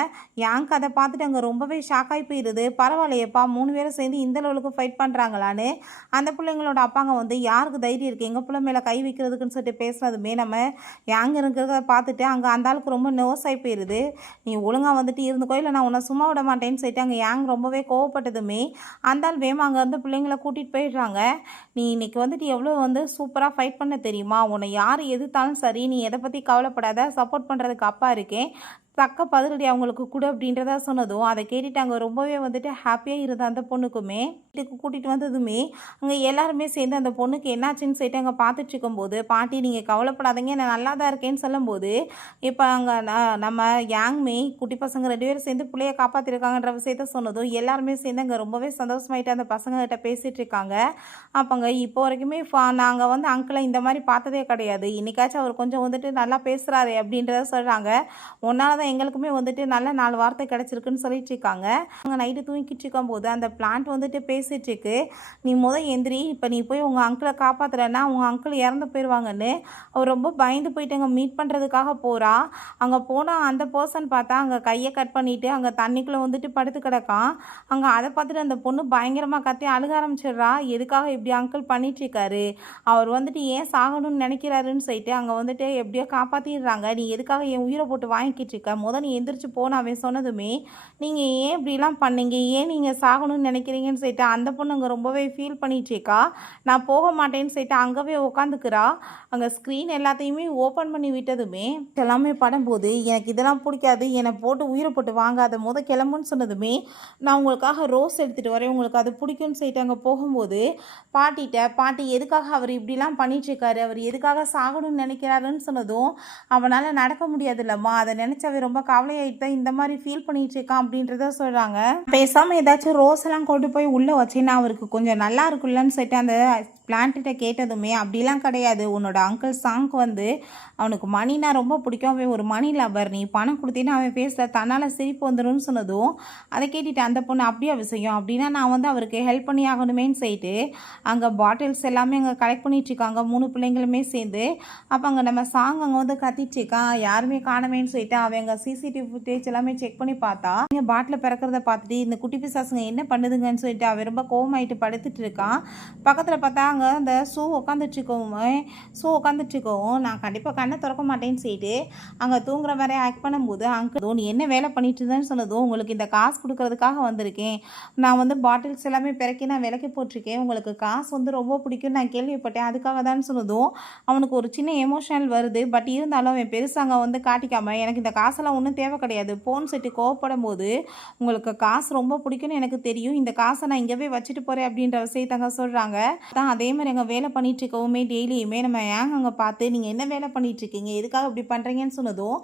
ஏன் கதை பார்த்துட்டு அங்கே ரொம்பவே ஷாக்காகி போயிடுது. பரவாயில்லையப்பா 3 பேரும் சேர்ந்து இந்த லெவலுக்கு ஃபைட் பண்ணுறாங்களான்னு. அந்த பிள்ளைங்களோட அப்பாங்க வந்து யாருக்கு தைரியம் இருக்குது எங்கள் பிள்ளை மேலே கை வைக்கிறதுக்குன்னு சொல்லிட்டு பேசுனதுமே நம்ம ஏங்க இருக்கிறத பார்த்துட்டு அங்கே அந்த ஆளுக்கு ரொம்ப நர்வஸ் ஆகி போயிடுது. நீ ஒழுங்காக வந்துட்டு இருந்துக்கோ இல்லை நான் உன்னை சும்மா விட மாட்டேன்னு சொல்லிட்டு அங்கே ஏங் ரொம்பவே கோவப்பட்டதுமே அந்த ஆள் வேமா அங்கே வந்து பிள்ளைங்களை கூட்டிகிட்டு போயிடுறாங்க. நீ இன்னைக்கு வந்துட்டு எவ்வளோ வந்து சூப்பராக ஃபைட் பண்ண தெரியுமா, உன்னை யார் எதிர்த்தாலும் சரி நீ எதை பற்றி கவலைப்படாத, சப்போர்ட் பண்ணுறதுக்கு அப்பா இருக்கேன், தக்க பதிலடி அவங்களுக்கு கூட அப்படின்றதா சொன்னதும் அதை கேட்டுட்டு அங்கே ரொம்பவே வந்துட்டு ஹாப்பியாக இருந்த அந்த பொண்ணுக்குமே வீட்டுக்கு கூட்டிகிட்டு வந்ததுமே அங்கே எல்லாருமே சேர்ந்து அந்த பொண்ணுக்கு என்னாச்சுன்னு சொல்லிட்டு அங்கே பார்த்துட்டு இருக்கும்போது பாட்டி நீங்கள் கவலைப்படாதீங்க நான் நல்லா தான் இருக்கேன்னு சொல்லும்போது இப்போ அங்கே நம்ம யாங்மே குட்டி பசங்க 2 பேரும் சேர்ந்து பிள்ளைய காப்பாற்றிருக்காங்கன்ற விஷயத்த சொன்னதும் எல்லாருமே சேர்ந்து அங்கே ரொம்பவே சந்தோஷமாயிட்டு அந்த பசங்ககிட்ட பேசிகிட்டு இருக்காங்க. அப்போங்க இப்போ வரைக்குமே நாங்கள் வந்து அங்கிளை இந்த மாதிரி பார்த்ததே கிடையாது, இன்னைக்காச்சும் அவர் கொஞ்சம் வந்துட்டு நல்லா பேசுகிறாரு அப்படின்றத சொல்கிறாங்க. ஒன்றால் தான் எங்களுக்குமே வந்துட்டு நல்ல 4 வார்த்தை கிடச்சிருக்குன்னு சொல்லிட்டு இருக்காங்க. அங்கே நைட்டு தூங்கிட்டு இருக்கும்போது அந்த பிளான்ட் வந்துட்டு பேசிகிட்டு இருக்கு, நீ எந்திரி, இப்போ நீ போய் உங்கள் அங்கிளை காப்பாற்றுறன்னா உங்கள் அங்கிள் இறந்து போயிடுவாங்கன்னு. அவர் ரொம்ப பயந்து போயிட்டு அங்கே மீட் பண்ணுறதுக்காக போகிறா. அங்கே போனால் அந்த பர்சன் பார்த்தா அங்கே கையை கட் பண்ணிவிட்டு அங்கே தண்ணிக்குள்ளே வந்துட்டு படுத்து கிடக்கான். அங்கே அதை பார்த்துட்டு அந்த பொண்ணு பயங்கரமாக கத்தி அழுக ஆரம்பிச்சிடுறா. எதுக்காக இப்படி அங்கிள் பண்ணிட்டுருக்காரு, அவர் வந்துட்டு ஏன் சாகணும்னு நினைக்கிறாருன்னு சொல்லிட்டு அங்கே வந்துட்டு எப்படியோ காப்பாற்றிடுறாங்க. நீ எதுக்காக என் உயிரை போட்டு வாங்கிக்கிட்டு இருக்க, நீ எந்திரிச்சு போன அவன் சொன்னதுமே நீங்கள் ஏன் இப்படிலாம் பண்ணீங்க, ஏன் நீங்கள் சாகணும்னு நினைக்கிறீங்கன்னு சொல்லிட்டு அந்த பொண்ணு அங்கே ரொம்பவே ஃபீல் பண்ணிட்டுருக்கா. நான் போக மாட்டேன்னு சொல்லிட்டு அங்கவே உட்காந்துக்கிறா. அங்கே ஸ்க்ரீன் எல்லாத்தையுமே ஓப்பன் பண்ணி விட்டதுமே எல்லாமே படும்போது எனக்கு இதெல்லாம் பிடிக்காது, என்னை போட்டு உயிரை போட்டு வாங்காத கிளம்புன்னு சொன்னதுமே நான் உங்களுக்காக ரோஸ் எடுத்துகிட்டு வரேன், உங்களுக்கு அது பிடிக்கும்னு சொல்லிட்டு அங்கே போகும்போது பாட்டி எதுக்காக அவர் இப்படிலாம் பண்ணிட்டுருக்காரு, அவர் எதுக்காக சாகணும்னு நினைக்கிறாருன்னு சொன்னதும் அவனால் நடக்க முடியாது இல்லைம்மா, அதை நினச்சாவே ரொம்ப கவலையாயிட்டு தான் இந்த மாதிரி ஃபீல் பண்ணிட்டு இருக்கான் அப்படின்றத சொல்கிறாங்க. பேசாமல் ஏதாச்சும் ரோஸ் எல்லாம் கொண்டு போய் உள்ளே வச்சேன்னா அவருக்கு கொஞ்சம் நல்லா இருக்குல்லன்னு சொல்லிட்டு அந்த பிளான்ட்டிட்ட கேட்டதுமே அப்படிலாம் கிடையாது, உன்னோட அங்கிள் சாங்க்கு வந்து அவனுக்கு மணினா ரொம்ப பிடிக்கும், அவன் ஒரு மணி லவர், நீ பணம் கொடுத்தீங்கன்னா அவன் பேசல தன்னால் சிரிப்பு வந்துடும்னு சொன்னதும் அதை கேட்டுட்டு அந்த பொண்ணு அப்படியே விஷயம் அப்படின்னா நான் வந்து அவருக்கு ஹெல்ப் பண்ணி ஆகணுமேன்னு சொல்லிட்டு அங்கே பாட்டில்ஸ் எல்லாமே அங்கே கலெக்ட் பண்ணிட்டுருக்காங்க 3 பிள்ளைங்களுமே சேர்ந்து. அப்போ அங்கே நம்ம சாங் அங்கே வந்து கத்திட்டுருக்கான், யாருமே காணமேன்னு சொல்லிட்டு அவங்க சிசிடிவி ஃபுட்டேஜ் எல்லாமே செக் பண்ணி பார்த்தா இங்கே பாட்டில் பிறக்கிறத பார்த்துட்டு இந்த குட்டி பிசாசுங்க என்ன பண்ணுதுங்கன்னு சொல்லிட்டு அவன் ரொம்ப கோவமாயிட்டு படுத்துட்டு இருக்கான். பக்கத்தில் பார்த்தா அந்த ஷூ உட்காந்துட்ருக்கவும் நான் கண்டிப்பாக கண்ணை திறக்க மாட்டேன்னு சொல்லிட்டு அங்கே தூங்குற மாதிரி ஆக்ட் பண்ணும்போது அங்கிள் நீ என்ன வேலை பண்ணிட்டு இருந்தேன்னு சொன்னதும் உங்களுக்கு இந்த காசு கொடுக்கறதுக்காக வந்திருக்கேன், நான் வந்து பாட்டில்ஸ் எல்லாமே பிறக்கி நான் விலைக்கு போட்டிருக்கேன், உங்களுக்கு காசு வந்து ரொம்ப பிடிக்கும் நான் கேள்விப்பட்டேன் அதுக்காக தான் சொன்னதும் அவனுக்கு ஒரு சின்ன எமோஷனல் வருது. பட் இருந்தாலும் அவன் பெருசாங்க வந்து காட்டிக்காம எனக்கு இந்த காசெல்லாம் ஒன்றும் தேவை கிடையாது போன்னு சொல்லிட்டு கோவப்படும் போது உங்களுக்கு காசு ரொம்ப பிடிக்கும்னு எனக்கு தெரியும், இந்த காசை நான் இங்கேவே வச்சுட்டு போகிறேன் அப்படின்ற விஷயத்தாங்க சொல்கிறாங்க. தான் அதே மாதிரி அங்கே வேலை பண்ணிட்டு இருக்கவுமே டெய்லியுமே நம்ம ஏங்க அங்கே பார்த்து நீங்கள் என்ன வேலை பண்ணிகிட்ருக்கீங்க எதுக்காக இப்படி பண்ணுறீங்கன்னு சொன்னதும்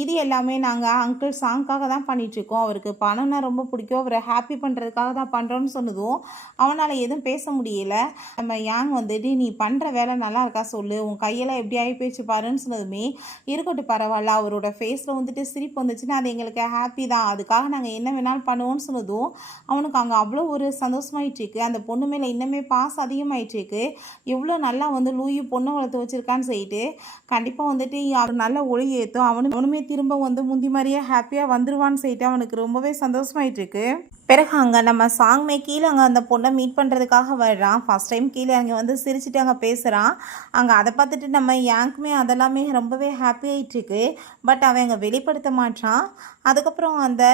இது எல்லாமே நாங்கள் அங்கிள் சாங்க்காக தான் பண்ணிகிட்ருக்கோம், அவருக்கு பணம்னா ரொம்ப பிடிக்கும், அவரை ஹாப்பி பண்ணுறதுக்காக தான் பண்ணுறோன்னு சொன்னதும் அவனால் எதுவும் பேச முடியல. நம்ம ஏங் வந்துட்டு நீ பண்ணுற வேலை நல்லா இருக்கா சொல்லு, உன் கையெல்லாம் எப்படி ஆகி போயிடுச்சு பாருன்னு சொன்னதுமே இருக்கட்டும் பரவாயில்ல, அவரோட ஃபேஸில் வந்துட்டு வந்துட்டு சிரிப்பு வந்துச்சுன்னா அது எங்களுக்கு ஹாப்பி தான், அதுக்காக நாங்கள் என்ன வேணாலும் பண்ணுவோம்னு சொன்னதும் அவனுக்கு அங்கே அவ்வளோ ஒரு சந்தோஷமாயிட்டுருக்கு. அந்த பொண்ணு மேலே இன்னுமே பாசம் அதிகமாயிட்டுருக்கு. எவ்வளோ நல்லா வந்து லூயி பொண்ணை வளர்த்து வச்சுருக்கான்னு சொல்லிட்டு கண்டிப்பாக வந்துட்டு அவன் நல்ல ஒளி ஏற்றும் அவனுமே திரும்ப வந்து முந்தி மாதிரியே ஹாப்பியாக வந்துடுவான்னு சொல்லிட்டு அவனுக்கு ரொம்பவே சந்தோஷமாயிட்டுருக்கு. பிறகு அங்கே நம்ம சாங்மே கீழே அங்கே அந்த பொண்ணை மீட் பண்ணுறதுக்காக வர்றான். ஃபஸ்ட் டைம் கீழே அங்கே வந்து சிரிச்சுட்டு அங்கே பேசுகிறான். அங்கே அதை பார்த்துட்டு நம்ம யாங்க்குமே அதெல்லாமே ரொம்பவே ஹாப்பி ஆகிட்டுருக்கு. பட் அவன் அங்கே வெளிப்படுத்த மாட்டான். அதுக்கப்புறம் அந்த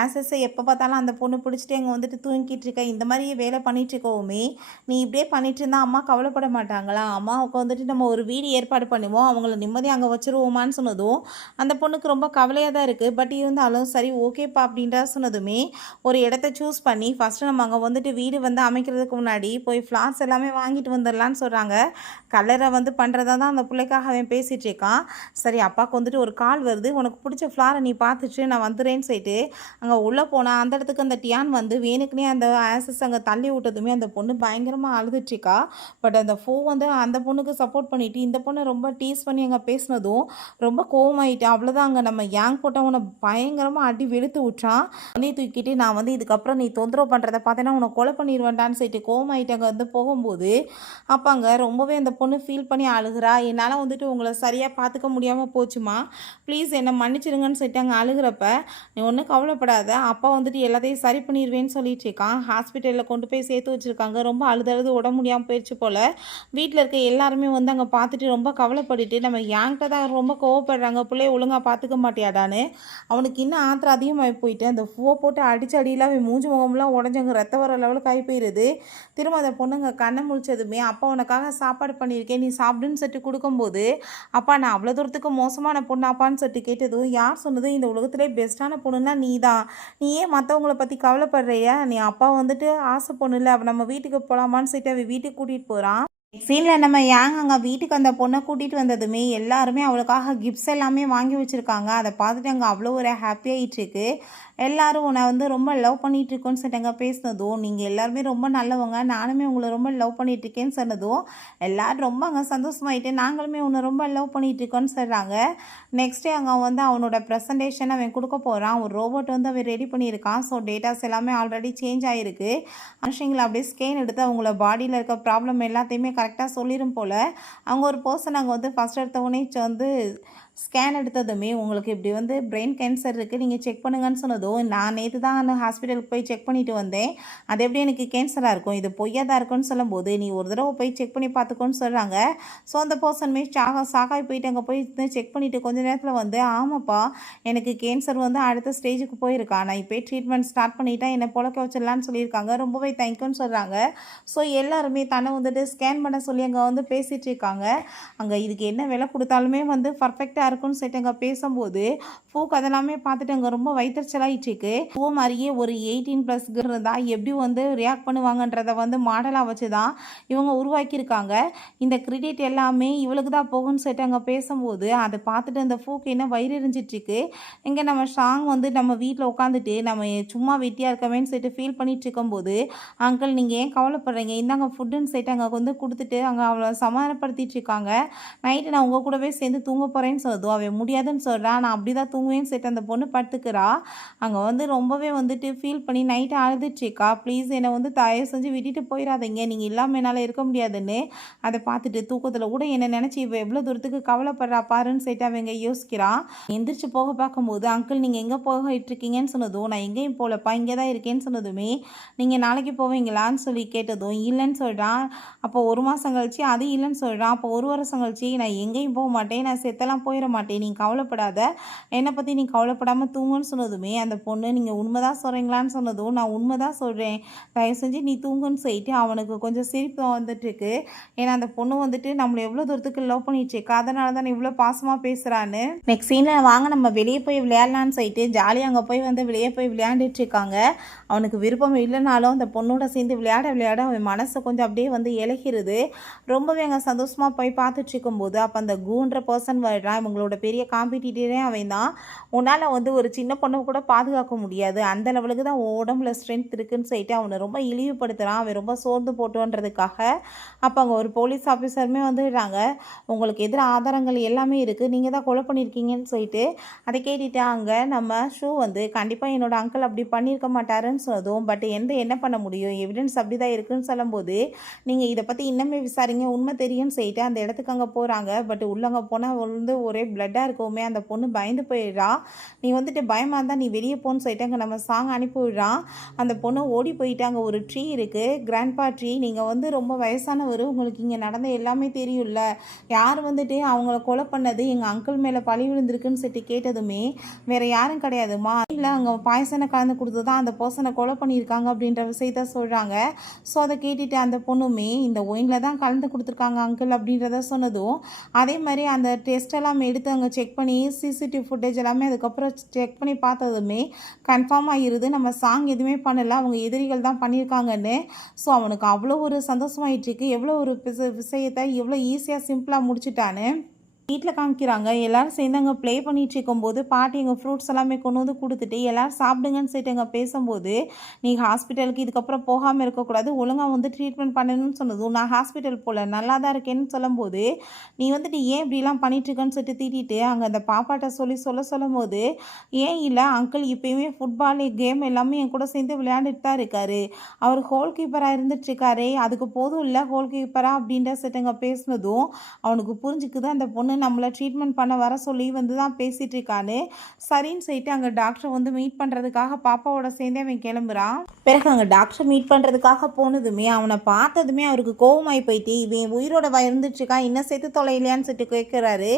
ஆன்சர்ஸை எப்போ பார்த்தாலும் அந்த பொண்ணு பிடிச்சிட்டு அங்கே வந்துட்டு தூங்கிட்டு இருக்க, இந்த மாதிரி வேலை பண்ணிட்டு இருக்கோமே, நீ இப்படியே பண்ணிட்டு இருந்தால் அம்மா கவலைப்பட மாட்டாங்களா, அம்மாவுக்கு வந்துட்டு நம்ம ஒரு வீடு ஏற்பாடு பண்ணுவோம், அவங்கள நிம்மதியாக அங்கே வச்சுருவோமான்னு சொன்னதும் அந்த பொண்ணுக்கு ரொம்ப கவலையாக தான் இருக்குது. பட் இருந்தாலும் சரி ஓகேப்பா அப்படின்றா சொன்னதுமே ஒரு இடத்த சூஸ் பண்ணி ஃபஸ்ட்டு நம்ம அங்கே வந்துட்டு வீடு வந்து அமைக்கிறதுக்கு முன்னாடி போய் ஃப்ளார்ஸ் எல்லாமே வாங்கிட்டு வந்துடலான்னு சொல்கிறாங்க. கலரை வந்து பண்ணுறதா தான் அந்த பிள்ளைக்காக அவன் பேசிகிட்டு இருக்கான். சரி அப்பாவுக்கு வந்துட்டு ஒரு கால் வருது, உனக்கு பிடிச்ச ஃப்ளாரை நீ பார்த்துட்டு நான் வந்துடுறேன்னு சொல்லிட்டு அங்கே உள்ளே போனால் அந்த இடத்துக்கு அந்த டியான் வந்து வேணுக்குனே அந்த ஆசஸ் அங்கே தள்ளி விட்டதுமே அந்த பொண்ணு பயங்கரமாக அழுதுட்ருக்கா. பட் அந்த வந்து அந்த பொண்ணுக்கு சப்போர்ட் பண்ணிவிட்டு இந்த பொண்ணை ரொம்ப டீஸ் பண்ணி அங்கே பேசினதும் ரொம்ப கோவமாயிட்டு அவ்வளோதான். அங்கே நம்ம யாங் போட்டவனை பயங்கரமாக அடி வெளுத்து விட்டான். உடனே தூக்கிட்டு நான் வந்து இதுக்கப்புறம் நீ தொந்தரவு பண்ணுறதை பார்த்தேன்னா உன்னை கொலை பண்ணிடுவேன்டான்னு சொல்லிட்டு கோவமாயிட்டு அங்கே வந்து போகும்போது அப்போ அங்கே ரொம்பவே அந்த பொண்ணு ஃபீல் பண்ணி அழுகிறா. என்னால் வந்துட்டு உங்களை சரியாக பார்த்துக்க முடியாமல் போச்சுமா, ப்ளீஸ் என்னை மன்னிச்சிடுங்கன்னு சொல்லிட்டு அங்கே அழுகிறப்ப நீ ஒன்றும் கவலைப்படாத, அப்பா வந்துட்டு எல்லாத்தையும் சரி பண்ணிடுவேன்னு சொல்லிட்டு இருக்கான். ஹாஸ்பிட்டலில் கொண்டு போய் சேர்த்து வச்சுருக்காங்க. ரொம்ப அழுது உடம்பு முடியாமல் போயிடுச்சு போல். வீட்டில் இருக்க எல்லாருமே வந்து அங்கே பார்த்துட்டு ரொம்ப கவலைப்பட்டுட்டு நம்ம யாங்கிட்ட தான் ரொம்ப கோவப்படுறாங்க, பிள்ளைய ஒழுங்காக பார்த்துக்க மாட்டியாடான்னு. அவனுக்கு இன்னும் ஆத்திரம் அதிகமாகி போயிட்டு அந்த பூவை போட்டு அடிச்சு அடியில் அவன் மூஞ்சி முகம்லாம் உடஞ்சங்க ரத்த வர லெவலுக்கு ஆகி போயிடுது. திரும்ப அந்த பொண்ணுங்க கண்ணை முழிச்சதுமே அப்பா உனக்காக சாப்பாடு பண்ணியிருக்கேன் நீ சாப்பிடுன்னு சொல்லிட்டு கொடுக்கும்போது அப்பா நான் அவ்வளோ தூரத்துக்கு மோசமான பொண்ணாப்பான்னு சொல்லிட்டு கேட்டதும் யார் சொன்னது இந்த உலகத்திலே பெஸ்ட்டான பொண்ணுன்னா நீ தான், நீ ஏன் மற்றவங்கள பற்றி கவலைப்படுறியா, நீ அப்பா வந்துட்டு ஆசை பொண்ணு இல்லை, அவள் நம்ம வீட்டுக்கு போகலாமான்னு சொல்லிட்டு அவள் வீட்டுக்கு கூட்டிகிட்டு போகிறான். சீனில் நம்ம யாங் அங்கே வீட்டுக்கு அந்த பொண்ணை கூட்டிகிட்டு வந்ததுமே எல்லாருமே அவளுக்காக கிஃப்ட்ஸ் எல்லாமே வாங்கி வச்சுருக்காங்க. அதை பார்த்துட்டு அங்கே அவ்வளோ ஒரு ஹாப்பியாகிட்டுருக்கு. எல்லோரும் உன்னை வந்து ரொம்ப லவ் பண்ணிகிட்ருக்கோன்னு சொல்லிட்டாங்க பேசினதும் நீங்கள் எல்லாருமே ரொம்ப நல்லவங்க, நானுமே உங்களை ரொம்ப லவ் பண்ணிகிட்ருக்கேன்னு சொன்னதும் எல்லோரும் ரொம்ப அங்கே சந்தோஷமாயிட்டு நாங்களுமே உன்னை ரொம்ப லவ் பண்ணிகிட்ருக்கோன்னு சொல்கிறாங்க. நெக்ஸ்ட்டே அங்கே வந்து அவனோட ப்ரெசன்டேஷன் அவன் கொடுக்க போகிறான். ஒரு ரோபோட் வந்து அவன் ரெடி பண்ணியிருக்கான். ஸோ டேட்டாஸ் எல்லாமே ஆல்ரெடி சேஞ்ச் ஆகிருக்கு. மனுஷங்களை அப்படியே ஸ்கேன் எடுத்து அவங்கள பாடியில் இருக்க ப்ராப்ளம் எல்லாத்தையுமே கரெக்டாக சொல்லிடும் போல். அவங்க ஒரு பர்சன் அங்கே வந்து ஃபஸ்ட் எடுத்தவொடனே வந்து ஸ்கேன் எடுத்ததுமே உங்களுக்கு இப்படி வந்து பிரெயின் கேன்சர் இருக்குது நீங்கள் செக் பண்ணுங்கன்னு சொன்னதும் நான் நேற்று தான் அந்த ஹாஸ்பிட்டலுக்கு போய் செக் பண்ணிவிட்டு வந்தேன், அது எப்படி எனக்கு கேன்சராக இருக்கும், இது பொய்யா தான் இருக்குன்னு சொல்லும்போது நீ ஒரு தடவை போய் செக் பண்ணி பார்த்துக்கோன்னு சொல்கிறாங்க. ஸோ அந்த பர்சனுமே சாகாய் போயிட்டு அங்கே போய் செக் பண்ணிவிட்டு கொஞ்ச நேரத்தில் வந்து ஆமாப்பா எனக்கு கேன்சர் வந்து அடுத்த ஸ்டேஜுக்கு போயிருக்கா, நான் இப்போ ட்ரீட்மெண்ட் ஸ்டார்ட் பண்ணிட்டா என்னை பொழக்க வச்சிடலான்னு சொல்லியிருக்காங்க. ரொம்பவே தேங்க்யூன்னு சொல்கிறாங்க. ஸோ எல்லாருமே தன்னை வந்துட்டு ஸ்கேன் பண்ண சொல்லி அங்கே வந்து பேசிகிட்டு இருக்காங்க. அங்கே இதுக்கு என்ன விலை கொடுத்தாலுமே வந்து பர்ஃபெக்டாக இருக்குன்னு சொல்லிட்டு அங்கே பேசும்போது ஃபோக் அதெல்லாமே பார்த்துட்டு அங்கே ரொம்ப வைத்தறிச்சலாயிட்டுருக்கு. பூ மாதிரியே ஒரு 18+ இருந்தால் எப்படி வந்து ரியாக்ட் பண்ணுவாங்கன்றதை வந்து மாடலாக வச்சு தான் இவங்க உருவாக்கியிருக்காங்க. இந்த கிரெடிட் எல்லாமே இவளுக்கு தான் போகும்னு சொல்லிட்டு அங்கே பேசும்போது அதை பார்த்துட்டு அந்த ஃபோக் என்ன வயிறு எரிஞ்சிட்ருக்கு. இங்கே நம்ம சாங் வந்து நம்ம வீட்டில் உட்காந்துட்டு நம்ம சும்மா வெட்டியாக இருக்கவேன்னு சொல்லிட்டு ஃபீல் பண்ணிட்டு இருக்கும்போது அங்கிள் நீங்கள் ஏன் கவலைப்படுறீங்க, இந்தாங்க ஃபுட்டுன்னு சொல்லிட்டு அங்கே வந்து கொடுத்துட்டு அங்கே அவளை சமாதானப்படுத்திட்டு இருக்காங்க. நைட்டு நான் உங்கள் கூடவே சேர்ந்து தூங்க போகிறேன்னு சொல்லுதோ அவன் முடியாதுன்னு சொல்கிறான். நான் அப்படி தான் தூங்குவேன்னு சொல்லிட்டு அந்த பொண்ணு படுத்துக்கிறா. அங்கே வந்து ரொம்பவே வந்துட்டு ஃபீல் பண்ணி நைட்டு அழுதுட்ருக்கா. ப்ளீஸ் என்னை வந்து தயவு செஞ்சு விட்டுட்டு போயிடாதீங்க, நீங்கள் இல்லாமல் என்னால் இருக்க முடியாதுன்னு. அதை பார்த்துட்டு தூக்கத்தில் கூட என்னை நினச்சி இவ எவ்வளோ தூரத்துக்கு கவலைப்படுறா பாருன்னு சொல்லிட்டு அவங்க யோசிக்கிறான். எந்திரிச்சு போக பார்க்கும்போது அங்கிள் நீங்கள் எங்கே போயிட்டுருக்கீங்கன்னு சொன்னதும் நான் எங்கேயும் போகலப்பா இங்கே தான் இருக்கேன்னு சொன்னதுமே நீங்கள் நாளைக்கு போவீங்களான்னு சொல்லி கேட்டதும் இல்லைன்னு சொல்கிறான். அப்போ 1 மாதம் கழிச்சு அது இல்லைன்னு சொல்கிறான். அப்போ 1 வருஷம் கழிச்சு நான் எங்கேயும் போக மாட்டேன், நான் செத்தெல்லாம் போயிட மாட்டேன், நீ கவலைப்படாத, என்னை பற்றி நீ கவலைப்படாமல் தூங்குன்னு சொன்னதுமே அந்த பொண்ணு நீங்கள் உண்மைதான் சொல்கிறீங்களான்னு சொன்னதும் நான் உண்மை தான் சொல்கிறேன், தயவு செஞ்சு நீ தூங்குன்னு சொல்லிட்டு அவனுக்கு கொஞ்சம் சிரிப்பு வந்துட்டுருக்கு. ஏன்னா அந்த பொண்ணு வந்துட்டு நம்மளை எவ்வளோ தூரத்துக்கு லவ் பண்ணிட்டுருக்கா, அதனால தான் இவ்வளோ பாசமாக பேசுகிறான்னு. நெக்ஸ்ட் சீனில் வாங்க நம்ம வெளியே போய் விளையாடலான்னு சொல்லிட்டு ஜாலியாக அங்கே போய் வந்து வெளியே போய் விளையாண்டுட்ருக்காங்க. அவனுக்கு விருப்பம் இல்லைனாலும் அந்த பொண்ணோட சேர்ந்து விளையாட அவன் மனசை கொஞ்சம் அப்படியே வந்து இலகிறது. ரொம்பவே அங்கே சந்தோஷமாக போய் பார்த்துட்டு இருக்கும்போது அப்போ அந்த கூன்ற பர்சன் வர்றான். இவங்க அவங்களோட பெரிய காம்படிட்டரே அவன் தான். உன்னால் வந்து ஒரு சின்ன பொண்ணை கூட பாதுகாக்க முடியாது, அந்த லெவலுக்கு தான் உடம்புல ஸ்ட்ரென்த் இருக்குன்னு சொல்லிட்டு அவனை ரொம்ப இழிவுபடுத்துகிறான். அவன் ரொம்ப சோர்ந்து போட்டோன்றதுக்காக. அப்போ அங்கே ஒரு போலீஸ் ஆஃபீஸருமே வந்துடுறாங்க. உங்களுக்கு எதிராக ஆதாரங்கள் எல்லாமே இருக்குது, நீங்கள் தான் கொலை பண்ணியிருக்கீங்கன்னு சொல்லிட்டு. அதை கேட்டுட்டு அங்கே நம்ம ஷூ வந்து கண்டிப்பாக என்னோட அங்கிள் அப்படி பண்ணியிருக்க மாட்டாருன்னு சொன்னதும், பட் என்ன பண்ண முடியும், எவிடன்ஸ் அப்படி தான் இருக்குன்னு சொல்லும்போது, நீங்கள் இதை பற்றி இன்னமே விசாரிங்க, உண்மை தெரியும்னு சொல்லிட்டு அந்த இடத்துக்கு அங்கே போகிறாங்க. பட் உள்ளங்க போனால் வந்து ஒரே பிளட்டாக இருக்கவுமே அந்த பொண்ணு பயந்து போயிடுறா. நீ வந்துட்டு பயமாக இருந்தால் நீ வெளியே போன்னு சொல்லிட்டு அங்கே நம்ம சாங் அனுப்பி விடுறான். அந்த பொண்ணு ஓடி போயிட்டு அங்கே ஒரு ட்ரீ இருக்குது, கிராண்ட்பா ட்ரீ. நீங்கள் வந்து ரொம்ப வயசானவர், உங்களுக்கு இங்கே நடந்த எல்லாமே தெரியும்ல, யார் வந்துட்டு அவங்கள கொலை பண்ணது எங்கள் அங்கிள் மேலே பழி விழுந்திருக்குன்னு சொல்லிட்டு கேட்டதுமே, வேறு யாரும் கிடையாதுமா, இல்லை அங்கே பாயசனை கலந்து கொடுத்து தான் அந்த பர்சனை கொலை பண்ணியிருக்காங்க அப்படின்ற விஷயத்த சொல்கிறாங்க. ஸோ அதை கேட்டுட்டு அந்த பொண்ணுமே இந்த ஒயினில் தான் கலந்து கொடுத்துருக்காங்க அங்கிள் அப்படின்றத சொன்னதும், அதே மாதிரி அந்த டெஸ்ட் எல்லாம் எடுத்து அங்கே செக் பண்ணி சிசிடிவி ஃபுட்டேஜ் எல்லாமே அதுக்கப்புறம் செக் பண்ணி பார்த்ததுமே கன்ஃபார்ம் ஆகிருது நம்ம சாங் எதுவுமே பண்ணலை, அவங்க எதிரிகள் தான் பண்ணியிருக்காங்கன்னு. ஸோ அவனுக்கு அவ்வளோ ஒரு சந்தோஷமாயிட்டுருக்கு, எவ்வளோ ஒரு விஷயத்தை எவ்வளோ ஈஸியாக சிம்பிளாக முடிச்சுட்டான்னு வீட்டில் காமிக்கிறாங்க. எல்லோரும் சேர்ந்து அங்கே ப்ளே பண்ணிகிட்டு இருக்கும்போது பாட்டி எங்கள் ஃப்ரூட்ஸ் எல்லாமே கொண்டு வந்து கொடுத்துட்டு எல்லோரும் சாப்பிடுங்கன்னு சொல்லிட்டு அங்கே பேசும்போது, நீங்கள் ஹாஸ்பிட்டலுக்கு இதுக்கப்புறம் போகாமல் இருக்கக்கூடாது, ஒழுங்காக வந்து ட்ரீட்மெண்ட் பண்ணணும்னு சொன்னதும், நான் ஹாஸ்பிட்டல் போகல நல்லா தான் இருக்கேன்னு சொல்லும்போது, நீ வந்துட்டு ஏன் இப்படிலாம் பண்ணிட்டுருக்கன்னு சொல்லிட்டு திட்டிட்டு அங்கே அந்த பாப்பாட்ட சொல்லும்போது, ஏன் இல்லை அங்கிள் இப்போயுமே ஃபுட்பால் கேம் எல்லாமே என் கூட சேர்ந்து விளையாண்டுட்டு தான் இருக்காரு, அவர் ஹோல் கீப்பராக இருந்துட்டுருக்காரே அதுக்கு போதும் இல்லை ஹோல் கீப்பராக அப்படின்ற செட்டுங்க பேசினதும் அவனுக்கு புரிஞ்சுக்குது அந்த பொண்ணு நம்மளை ட்ரீட்மெண்ட் பண்ண வர சொல்லி வந்து தான் பேசிகிட்டு இருக்கான்னு. சரின்னு சொல்லிட்டு அங்கே டாக்டரை வந்து மீட் பண்ணுறதுக்காக பாப்பாவோட சேர்ந்தே அவன் கிளம்புறான். பிறகு அங்கே டாக்டரை மீட் பண்ணுறதுக்காக போனதுமே அவனை பார்த்ததுமே அவருக்கு கோவமாகி போயிட்டு, இவன் உயிரோட இருந்துட்டுருக்கான் இன்னும் சேர்த்து தொலைலையான்னு சொல்லிட்டு கேட்குறாரு.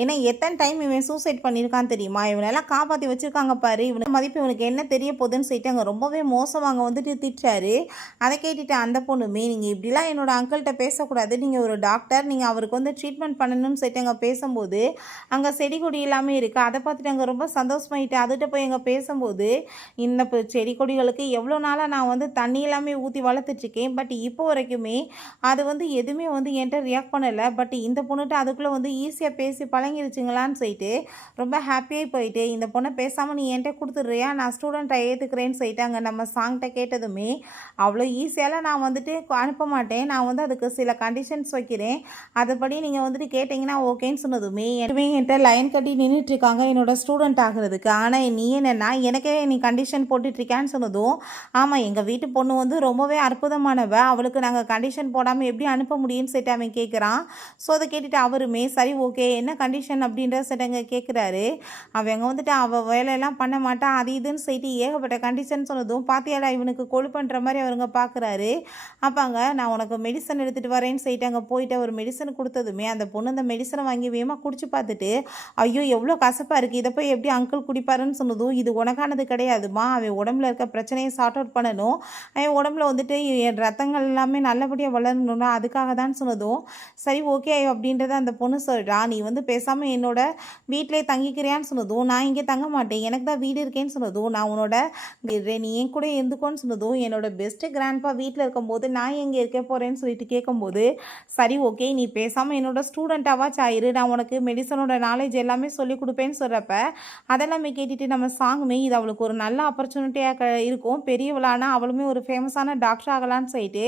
ஏன்னா எத்தனை டைம் இவன் சூசைட் பண்ணியிருக்கான்னு தெரியுமா, இவனெல்லாம் காப்பாற்றி வச்சுருக்காங்க பாரு, இவனுக்கு மதிப்பு இவனுக்கு என்ன தெரிய போகுதுன்னு சொல்லிட்டு அங்கே ரொம்பவே மோசமாக வந்துட்டு திட்டாரு. அதை கேட்டுட்டு அந்த பொண்ணுமே, நீங்கள் இப்படிலாம் என்னோட அங்கிள்கிட்ட பேசக்கூடாது, நீங்கள் ஒரு டாக்டர், நீங்கள் அவருக்கு வந்து ட்ரீட்மெண்ட் பண்ணணும்னு சொல்லிட்டு அங்கே பேசும்போது அங்கே செடி கொடி எல்லாமே இருக்குது, அதை பார்த்துட்டு அங்கே ரொம்ப சந்தோஷமாயிட்டு அதுகிட்ட போய் அங்கே பேசும்போது, இந்த செடி கொடிகளுக்கு எவ்வளோ நாளாக நான் வந்து தண்ணி எல்லாமே ஊற்றி வளர்த்துட்ருக்கேன், பட் இப்போ வரைக்குமே அது வந்து எதுவுமே வந்து என்கிட்ட ரியாக்ட் பண்ணலை, பட் இந்த பொண்ணுகிட்ட அதுக்குள்ளே வந்து ஈஸியாக பேசி பழங்கிருச்சுங்களான்னு சொல்லிட்டு ரொம்ப ஹாப்பியாக போயிட்டு, இந்த பொண்ணை பேசாமல் நீ என்கிட்ட கொடுத்துட்றியா, நான் ஸ்டூடெண்ட்டை ஏற்றுக்கிறேன்னு சொல்லிட்டு அங்கே நம்ம சாங்கிட்ட கேட்டதுமே, அவ்வளோ ஈஸியால் நான் வந்துட்டு அனுப்ப மாட்டேன், நான் வந்து அதுக்கு சில கண்டிஷன்ஸ் வைக்கிறேன், அதுபடி நீங்கள் வந்துட்டு கேட்டிங்கன்னா ஓகேன்னு சொன்னதுமே, என்கிட்ட லைன் கட்டி நின்றுட்டுருக்காங்க என்னோட ஸ்டூடெண்ட் ஆகிறதுக்கு, ஆனால் நீ என்னென்னா எனக்கே நீ கண்டிஷன் போட்டுட்ருக்கான்னு சொன்னதும், ஆமாம் எங்கள் வீட்டு பொண்ணு வந்து ரொம்பவே அற்புதமானவ, அவளுக்கு நாங்கள் கண்டிஷன் போடாமல் எப்படி அனுப்ப முடியும்னு சொல்லிட்டு அவன் கேட்குறான். ஸோ அதை கேட்டுட்டு அவருமே சரி ஓகே என்ன கண்டிஷன் அப்படின்ற சொல்லிட்டு கேட்குறாரு. அவங்க வந்துட்டு அவள் வேலையெல்லாம் பண்ண மாட்டான் அது இதுன்னு சொல்லிட்டு ஏகப்பட்ட கண்டிஷன் சொன்னதும், பாத்தியாடா இவனுக்கு கொழு பண்ணுற மாதிரி அவருங்க பார்க்குறாரு. அப்பாங்க நான் உனக்கு மெடிசன் எடுத்துகிட்டு வரேன்னு சொல்லிட்டு அங்கே போயிட்டு ஒரு மெடிசன் கொடுத்ததுமே அந்த பொண்ணு அந்த மெடிசனை வாங்கி வேகமாக குடிச்சு பார்த்துட்டு, ஐயோ எவ்வளோ கசப்பாக இருக்குது, இதை போய் எப்படி அங்கிள் குடிப்பாருன்னு சொன்னதும், இது உனக்கானது கிடையாதுமா, அவன் உடம்புல இருக்க பிரச்சனையை சார்ட் அவுட் பண்ணணும், அவன் உடம்புல வந்துட்டு ரத்தங்கள் எல்லாமே நல்லபடியாக வளரணும்னா அதுக்காக தான் சொன்னதும், சரி ஓகே அப்படின்றத அந்த பொண்ணு சொல்கிறா. நீ வந்து பேசாமல் என்னோட வீட்டிலே தங்கிக்கிறியான்னு சொன்னதும், நான் இங்கே தங்க மாட்டேன் எனக்கு தான் வீடு இருக்கேன்னு சொன்னதும், நான் உன்னோட நீ என் கூட இருந்துக்கோன்னு சொன்னதும், என்னோட பெஸ்ட்டு கிராண்ட்பா வீட்டில் இருக்கும்போது நான் எங்கே இருக்க போகிறேன்னு சொல்லிட்டு கேட்கும்போது, சரி ஓகே நீ பேசாமல் என்னோட ஸ்டூடெண்ட்டாவாச்சு ஆயிரு, நான் உனக்கு மெடிசனோட நாலேஜ் எல்லாமே சொல்லி கொடுப்பேன்னு சொல்கிறப்ப அதெல்லாமே கேட்டுட்டு நம்ம சாங்குமே இது அவளுக்கு ஒரு நல்ல ஆப்பர்ச்சுனிட்டியாக இருக்கும், பெரியவளானா அவளுமே ஒரு ஃபேமஸான டாக்டர் ஆகலான்னு சொல்லிட்டு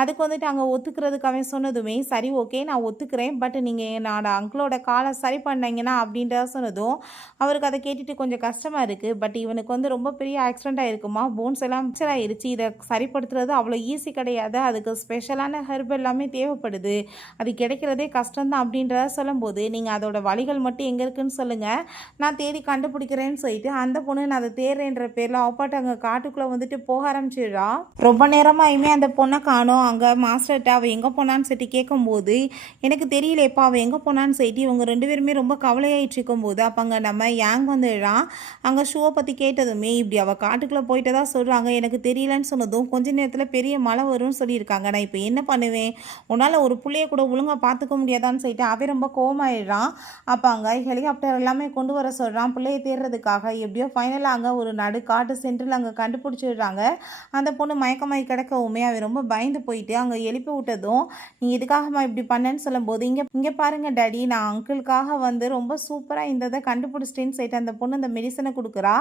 அதுக்கு வந்துட்டு அங்கே ஒத்துக்கிறதுக்கு அவன் சொன்னதுமே, சரி ஓகே நான் ஒத்துக்கிறேன், பட் நீங்கள் என்னோட அங்கிளோட காலை சரி பண்ணீங்கன்னா அப்படின்ற சொன்னதும் அவருக்கு அதை கேட்டுட்டு கொஞ்சம் கஷ்டமாக இருக்குது, பட் இவனுக்கு வந்து ரொம்ப பெரிய ஆக்சிடென்ட் ஆகிருக்குமா, போன்ஸ் எல்லாம் மிக்சர் ஆகிருச்சு, இதை சரிப்படுத்துறது அவ்வளோ ஈஸி கிடையாது, அதுக்கு ஸ்பெஷலான ஹெர்ப் எல்லாமே தேவைப்படுது, அது கிடைக்கிறதே கஷ்டம்தான் அப்படின்றத சொல்லும்போது, நீங்கள் அதோட வழிகள் மட்டும் எங்கே இருக்குன்னு சொல்லுங்கள் நான் தேடி கண்டுபிடிக்கிறேன்னு சொல்லிட்டு அந்த பொண்ணு நான் அதை தேடுறேன்ற பேரில் அப்பாட்ட அங்கே காட்டுக்குள்ளே வந்துட்டு போக ஆரம்பிச்சிடுறா. ரொம்ப நேரமாயுமே அந்த பொண்ணை காணோம். அங்கே மாஸ்டர்கிட்ட அவள் எங்கே போனான்னு சொல்லிட்டு கேட்கும்போது, எனக்கு தெரியலேப்பா அவள் எங்கே போனான்னு சொல்லிட்டு இவங்க ரெண்டு பேருமே ரொம்ப கவலையாயிட்டு இருக்கும்போது, அப்போ அங்கே நம்ம யாங் வந்துடுறான். அங்கே ஷூவை பற்றி கேட்டதுமே, இப்படி அவள் காட்டுக்குள்ளே போயிட்டு தான் சொல்கிறாங்க, எனக்கு தெரியலன்னு சொன்னதும், கொஞ்ச நேரத்தில் பெரிய மழை வரும்னு சொல்லியிருக்காங்க, நான் இப்போ என்ன பண்ணுவேன், உன்னால் ஒரு பிள்ளைய கூட ஒழுங்காக பார்த்துக்க முடியாதான்னு சொல்லிட்டு அவன் ரொம்ப கோவமாயிடுறான். அப்போ அங்கே ஹெலிகாப்டர் எல்லாமே கொண்டு வர சொல்கிறான் பிள்ளையை தேடுறதுக்காக. எப்படியோ ஃபைனலாக அங்கே ஒரு நடுக்காட்டு சென்டரில் அங்கே கண்டுபிடிச்சிடுறாங்க. அந்த பொண்ணு மயக்கமாயி கிடக்கவுமே அவன் ரொம்ப பயந்து போயிட்டு அங்கே எழுப்பி விட்டதும், நீ எதுக்காகம்மா இப்படி பண்ணேன்னு சொல்லும்போது, இங்கே இங்கே பாருங்க டாடி, நான் அங்கிளுக்காக வந்து ரொம்ப சூப்பராக இந்த இதை கண்டுபிடிச்சிட்டேன்னு சொல்லிட்டு அந்த பொண்ணு அந்த மெடிசனை கொடுக்குறா.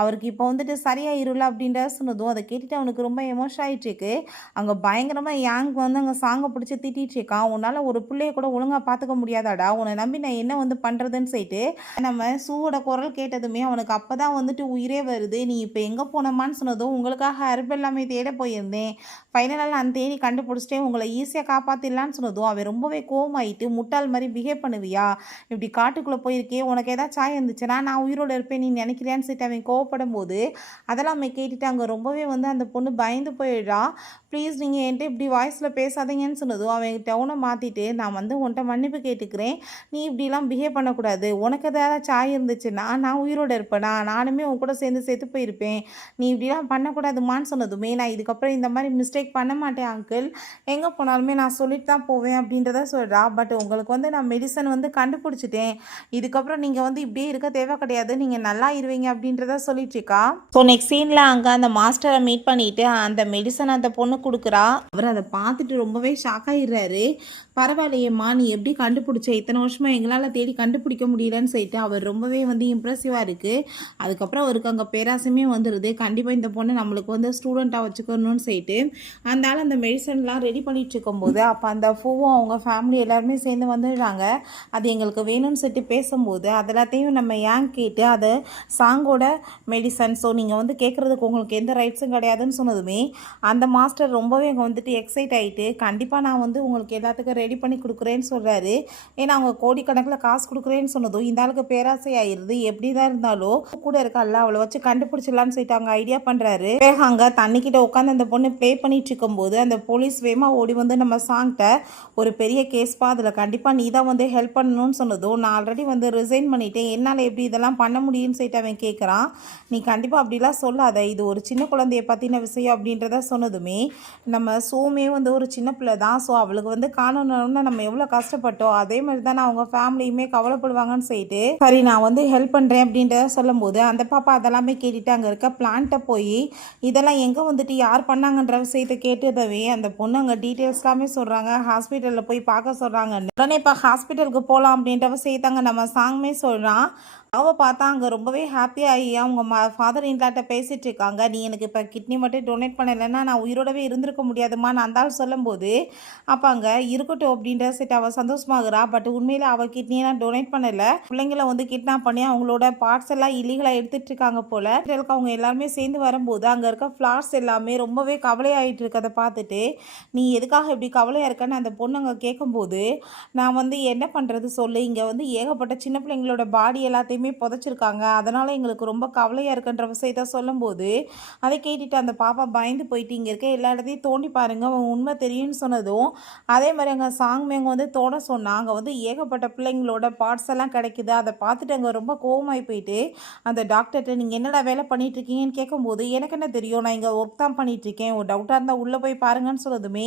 அவருக்கு இப்போ வந்துட்டு சரியாயிருல அப்படின்ற சொன்னதும் அதை கேட்டுட்டு அவனுக்கு ரொம்ப எமோஷன் ஆகிட்டு இருக்கு. அங்கே பயங்கரமாக யாங் வந்து அங்கே சாங்கை பிடிச்சி திட்டிகிட்டு இருக்கான். உன்னால் ஒரு பிள்ளைய கூட ஒழுங்காக பார்த்துக்க முடியாதாடா, உன்னை நம்பி நான் என்ன வந்து பண்ணுறதுன்னு சொல்லிட்டு நம்ம சூவோட குரல் கேட்டதுமே அவனுக்கு அப்போ தான் வந்துட்டு உயிரே வருது. நீ இப்போ எங்கே போனோமான்னு சொன்னதும், உங்களுக்காக ஹெர்ப் எல்லாமே தேட போயிருந்தேன், ஃபைனலாக நான் தேடி கண்டுபிடிச்சிட்டேன், உங்களை ஈஸியாக காப்பாற்றிடலான்னு சொன்னதும் அவன் ரொம்பவே கோவமாயிட்டு, முட்டாள் மாதிரி பிஹேவ் பண்ணுவியா, இப்படி காட்டுக்குள்ளே போயிருக்கே, உனக்கு ஏதாவது சாயம் இருந்துச்சுன்னா நான் உயிரோடு இருப்பேன் நீ நினைக்கிறியான்னு சொல்லிட்டு அவன் கோவப்படும் போது அதெல்லாம் அவன் கேட்டுட்டு அங்கே ரொம்பவே வந்து அந்த பொண்ணு பயந்து போயிடுறா. ப்ளீஸ் நீங்கள் என்கிட்ட இப்படி வாய்ஸில் பேசாதீங்கன்னு சொன்னதும் அவன் டவுனை மாற்றிட்டு, நான் வந்து உன்கிட்ட மன்னிப்பு கேட்டுக்கிறேன், நீ இப்படிலாம் பிஹேவ் பண்ணக்கூடாது, உனக்கு ஏதாவது சாயம் இருந்துச்சுன்னா நான் உயிரோடு இருப்பேனா, நானுமே உன் கூட சேர்ந்து செத்து போயிருப்பேன், நீ இப்படிலாம் பண்ணக்கூடாதுமான்னு சொன்னதுமே, நான் இதுக்கப்புறம் இந்த மாதிரி மிஸ்டேக் பண்ண மாட்டேன் அங்கிள், எங்கே போனாலுமே நான் சொல்லிட்டு தான் போவேன் அப்படின்றத சொல்கிறா. பட் உங்களுக்கு வந்து நான் மெடிசன் வந்து கண்டுபிடிச்சிட்டேன், இதுக்கப்புறம் நீங்கள் வந்து இப்படியே இருக்க தேவை கிடையாது, நீங்கள் நல்லா இருவீங்க அப்படின்றத சொல்லிட்டு இருக்கா. ஸோ நெக்ஸ்ட் சீனில் அங்கே அந்த மாஸ்டரை மீட் பண்ணிவிட்டு அந்த மெடிசன் அந்த பொண்ணு கொடுக்குறா. அவர் அதை பார்த்துட்டு ரொம்பவே ஷாக் ஆகிடுறாரு. பரவாயில்லையேம்மா, நீ எப்படி கண்டுபிடிச்ச, இத்தனை வருஷமாக எங்களால் தேடி கண்டுபிடிக்க முடியலன்னு சொல்லிட்டு அவர் ரொம்பவே வந்து இம்ப்ரெசிவாக இருக்குது. அதுக்கப்புறம் அவருக்கு அங்கே பேராசையுமே வந்துடுது, கண்டிப்பாக இந்த பொண்ணு நம்மளுக்கு வந்து ஸ்டூடெண்ட்டாக வச்சுக்கணும்னு சொல்லிட்டு அதனால அந்த மெடிசன்லாம் ரெடி பண்ணிட்டு இருக்கும்போது அப்போ அந்த பூவும் அவங்க ஃபேமிலி எல்லாருமே சேர்ந்து வந்துடுறாங்க. அது எங்களுக்கு வேணும்னு சொல்லிட்டு பேசும்போது அதெல்லாத்தையும் நம்ம ஏன் கேட்டு அதை சாங்கோட மெடிசன், ஸோ நீங்கள் வந்து கேட்குறதுக்கு உங்களுக்கு எந்த ரைட்ஸும் கிடையாதுன்னு சொன்னதுமே அந்த மாஸ்டர் ரொம்பவே அங்கே வந்துட்டு எக்ஸைட் ஆகிட்டு, கண்டிப்பாக நான் வந்து உங்களுக்கு எல்லாத்துக்கும் ரெடி பண்ணி கொடுக்குறேன்னு சொல்கிறாரு. ஏன்னா அவங்க கோடிக்கணக்கில் காசு கொடுக்குறேன்னு சொன்னதும் இந்த ஆளுக்கு பேராசை ஆயிடுது. எப்படி தான் இருந்தாலும் கூட இருக்கால அவளை வச்சு கண்டுபிடிச்சிடலான்னு சொல்லிட்டு அவங்க ஐடியா பண்ணுறாரு. அங்கே தண்ணிக்கிட்ட உட்காந்து அந்த பொண்ணு ப்ளே பண்ணிட்டு இருக்கும்போது அந்த போலீஸ் வேகமாக ஓடி வந்து நம்ம சாங்கிட்ட, ஒரு பெரிய கேஸ்பா, அதில் கண்டிப்பாக நீ தான் வந்து ஹெல்ப் பண்ணணும்னு சொன்னதும், நான் ஆல்ரெடி வந்து ரிசைன் பண்ணிட்டேன், என்னால் எப்படி இதெல்லாம் பண்ண முடியும்னு சொல்லிட்டு அவன் கேட்குறான். நீ கண்டிப்பாக அப்படிலாம் சொல்லாத, இது ஒரு சின்ன குழந்தைய பற்றின விஷயம் அப்படின்றத சொன்னதுமே நம்ம சோமே வந்து ஒரு சின்ன பிள்ளை தான், ஸோ அவளுக்கு வந்து காணணும்னா நம்ம எவ்வளோ கஷ்டப்பட்டோம், அதே மாதிரி தான் அவங்க ஃபேமிலியுமே கவலைப்படுவாங்கன்னு சொல்லிட்டு சரி நான் வந்து ஹெல்ப் பண்ணுறேன் அப்படின்றத சொல்லும் போது அந்த பாப்பா அதெல்லாமே கேட்டுட்டு அங்கே இருக்க பிளான்ட்டை போய் இதெல்லாம் எங்கே வந்துட்டு யார் பண்ணாங்கன்ற விஷயத்தை கேட்டதவே அந்த பொண்ணு அங்கே டீட்டெயில்ஸ் எல்லாமே சொல்கிறாங்க, ஹாஸ்பிட்டலில் போய் பார்க்க சொல்கிறாங்க. உடனே இப்போ ஹாஸ்பிட்டலுக்கு போகலாம் அப்படின்ற விஷயத்தாங்க நம்ம சாங்குமே சொல்கிறான். அவள் பார்த்தா அங்கே ரொம்பவே ஹாப்பியாகி அவங்க ஃபாதர் இன்லாட்ட பேசிகிட்டு இருக்காங்க. நீ எனக்கு இப்போ கிட்னி மட்டும் டொனேட் பண்ணலைன்னா நான் உயிரோடவே இருந்திருக்க முடியாதுமா நான் அந்த ஆள் சொல்லும்போது அப்போ அங்கே இருக்கட்டும் அப்படின்ற செட் அவள் சந்தோஷமாகறா. பட் உண்மையில் அவள் கிட்னியெல்லாம் டொனேட் பண்ணலை, பிள்ளைங்களை வந்து கிட்னாப் பண்ணி அவங்களோட பார்ட்ஸ் எல்லாம் இல்லீகலாக எடுத்துகிட்டு இருக்காங்க போல். அவங்க எல்லாருமே சேர்ந்து வரும்போது அங்கே இருக்க ஃப்ளார்ஸ் எல்லாமே ரொம்பவே கவலையாகிட்டு இருக்கதை பார்த்துட்டு, நீ எதுக்காக இப்படி கவலையாக இருக்கன்னு அந்த பொண்ணு அங்கே கேட்கும்போது, நான் வந்து என்ன பண்ணுறது சொல்லு, இங்கே வந்து ஏகப்பட்ட சின்ன பிள்ளைங்களோட பாடி எல்லாத்தையுமே புதைச்சிருக்காங்க, அதனால எங்களுக்கு ரொம்ப கவலையாக இருக்குன்ற விஷயத்த சொல்லும்போது அதை கேட்டுட்டு அந்த பாப்பா பயந்து போயிட்டு, இங்கே இருக்க எல்லா இடத்தையும் தோண்டி பாருங்க உண்மை தெரியும்னு சொன்னதும் அதே மாதிரி அங்கே சாங் மேங்க வந்து தோட சொன்னாங்க. அங்கே வந்து ஏகப்பட்ட பிள்ளைங்களோட பார்ட்ஸ் எல்லாம் கிடைக்குது, அதை பார்த்துட்டு அங்கே ரொம்ப கோவமாகி போயிட்டு அந்த டாக்டர்கிட்ட நீங்கள் என்னடா வேலை பண்ணிட்டு இருக்கீங்கன்னு கேட்கும்போது, எனக்கு என்ன தெரியும், நான் இங்கே ஒர்க் தான் பண்ணிட்டு இருக்கேன், ஒரு டவுட்டாக இருந்தால் உள்ளே போய் பாருங்கன்னு சொன்னதுமே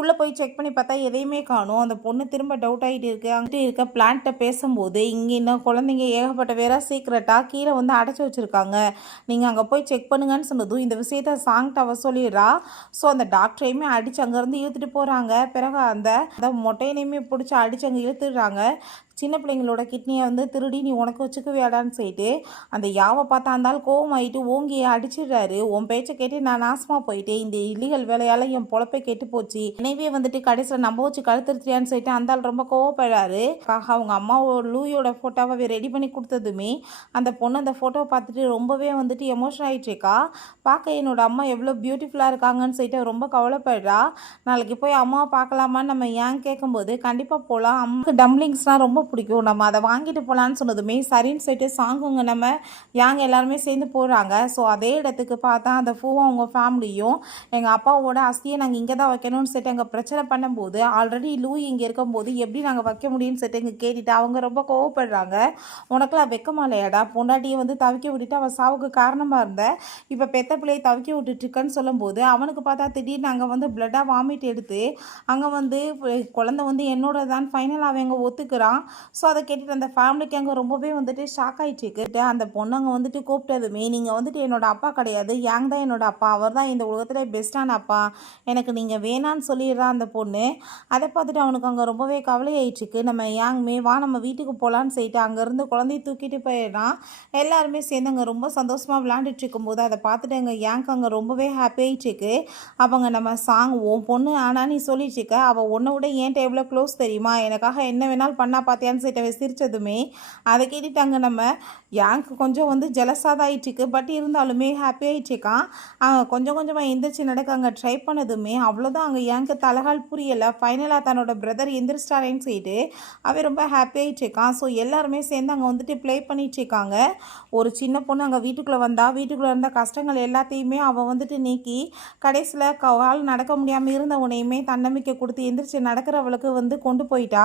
உள்ளே போய் செக் பண்ணி பார்த்தா எதையுமே காணும். அந்த பொண்ணு திரும்ப டவுட் ஆகிட்டு இருக்கு. அங்கிட்டு இருக்க பிளான்ட்டை பேசும்போது, இங்கே இன்னும் குழந்தைங்க ஏகப்பட்ட வேற சீக்கிரட்டாக கீழே வந்து அடைச்சி வச்சுருக்காங்க, நீங்கள் அங்கே போய் செக் பண்ணுங்கன்னு சொன்னதும் இந்த விஷயத்த சாங்கிட்ட அவ சொல்லிடுறா. ஸோ அந்த டாக்டரையுமே அடித்து அங்கேருந்து இழுத்துட்டு போகிறாங்க. பிறகு அந்த மொட்டையினையுமே பிடிச்சி அடித்து அங்கே இழுத்துடுறாங்க. சின்ன பிள்ளைங்களோட கிட்னியை வந்து திருடி நீ உனக்கு வச்சுக்குவியாடான்னு சொல்லிட்டு அந்த யாவை பார்த்தா இருந்தாலும் கோவமாயிட்டு ஓங்கி அடிச்சிடுறாரு. உன் பேச்சை கேட்டு நான் நாசமாக போயிட்டேன், இந்த இல்லீகல் வேலையால் என் பொழப்பை கெட்டு போச்சு, எனவே வந்துட்டு கடைசியில் நம்ப வச்சு கழுத்துருத்தியான்னு சொல்லிட்டு அந்த ஆள் ரொம்ப கோவப்படுறாரு. அவங்க அம்மாவோட லூயோட ஃபோட்டோவை ரெடி பண்ணி கொடுத்ததுமே அந்த பொண்ணு அந்த ஃபோட்டோவை பார்த்துட்டு ரொம்பவே வந்துட்டு எமோஷன் ஆகிட்டு இருக்கா. பார்க்க என்னோட அம்மா எவ்வளோ பியூட்டிஃபுல்லாக இருக்காங்கன்னு சொல்லிட்டு ரொம்ப கவலைப்படுறா. நாளைக்கு போய் அம்மாவை பார்க்கலாமான்னு நம்ம ஏன் கேட்கும்போது, கண்டிப்பாக போகலாம், அம்மாவுக்கு டம்ப்ளிங்ஸ்னால் ரொம்ப பிடிக்கும், நம்ம அதை வாங்கிட்டு போகலான்னு சொன்னதுமே சரின்னு சொல்லிட்டு சாங்குங்க நம்ம யாங்க எல்லாருமே சேர்ந்து போகிறாங்க. ஸோ அதே இடத்துக்கு பார்த்தா அந்த பூவும் அவங்க ஃபேமிலியும் எங்கள் அப்பாவோட அஸ்தியை நாங்கள் இங்கே தான் வைக்கணும்னு சொல்லிட்டு எங்கள் பிரச்சனை பண்ணும்போது, ஆல்ரெடி லூய் இங்கே இருக்கும்போது எப்படி நாங்கள் வைக்க முடியும்னு சொல்லிட்டு இங்கே கேட்டுட்டு அவங்க ரொம்ப கோவப்படுறாங்க. உனக்குலாம் வெக்கமா இல்லையாடா, பொண்டாட்டியை வந்து தவிக்க விட்டுட்டு அவள் சாவுக்கு காரணமாக இருந்த, இப்போ பெத்த பிள்ளையை தவிக்க விட்டுட்டுருக்கன்னு சொல்லும்போது அவனுக்கு பார்த்தா திடீர்னு அங்கே வந்து பிளட்டாக வாமிட் எடுத்து அங்கே வந்து குழந்தை வந்து என்னோட தான் ஃபைனல் அவன் அங்கே ஒத்துக்கிறான். ஸோ அதை கேட்டுட்டு அந்த ஃபேமிலிக்கு அங்கே ரொம்பவே வந்துட்டு ஷாக் ஆகிட்டுருக்கு. அந்த பொண்ணு அங்கே வந்துட்டு கூப்பிட்டதுமே, நீங்கள் வந்துட்டு என்னோட அப்பா கிடையாது, யாங் தான் என்னோட அப்பா, அவர் தான் இந்த உலகத்தில் பெஸ்ட்டான அப்பா, எனக்கு நீங்கள் வேணான்னு சொல்லிடுறான் அந்த பொண்ணு. அதை பார்த்துட்டு அவனுக்கு அங்கே ரொம்பவே கவலை ஆயிடுச்சுக்கு. நம்ம யாங்குமே வா நம்ம வீட்டுக்கு போகலான்னு சொல்லிட்டு அங்கேருந்து குழந்தைய தூக்கிட்டு போயிடுறான். எல்லாருமே சேர்ந்து அங்கே ரொம்ப சந்தோஷமாக விளையாண்டுட்டு இருக்கும்போது அதை பார்த்துட்டு எங்கள் யாங்க் அங்கே ரொம்பவே ஹாப்பி ஆயிடுச்சுக்கு. அவங்க நம்ம சாங் உன் பொண்ணு ஆனால் நீ சொல்லிடுச்சுக்க, அவள் உன்னை விட ஏன் டேபிளில் க்ளோஸ் தெரியுமா, எனக்காக என்ன வேணாலும் பண்ணா பார்த்தியான்னு சொல்லிட்டு சிரிச்சதுமே அதை கேட்டுட்டாங்க நம்ம யாங்க் கொஞ்சம் வந்து ஜெலஸாக தான் ஆயிடுச்சுக்கு. பட் இருந்தாலுமே ஹாப்பி ஆயிடுச்சுக்கான். கொஞ்சம் கொஞ்சமாக எந்திரிச்சு நடக்க அங்கே ட்ரை பண்ணதுமே அவ்வளோதான், அங்கே யாங்க்கு தலகால் புரியலை. ஃபைனலாக தன்னோட பிரதர் எந்திரிச்சிட்டாரேன்னு சொல்லிட்டு அவன் ரொம்ப ஹாப்பி ஆயிடுச்சுக்கான். ஸோ எல்லாருமே சேர்ந்து அங்கே வந்துட்டு ப்ளே பண்ணிட்டுருக்காங்க. ஒரு சின்ன பொண்ணு அங்கே வீட்டுக்குள்ளே வந்தா, வீட்டுக்குள்ளே இருந்த கஷ்டங்கள் எல்லாத்தையுமே அவள் வந்துட்டு நீக்கி கடைசியில் கால் நடக்க முடியாமல் இருந்தவனையுமே தன்னம்பிக்கை கொடுத்து எந்திரிச்சு நடக்கிறவளுக்கு வந்து கொண்டு போயிட்டா.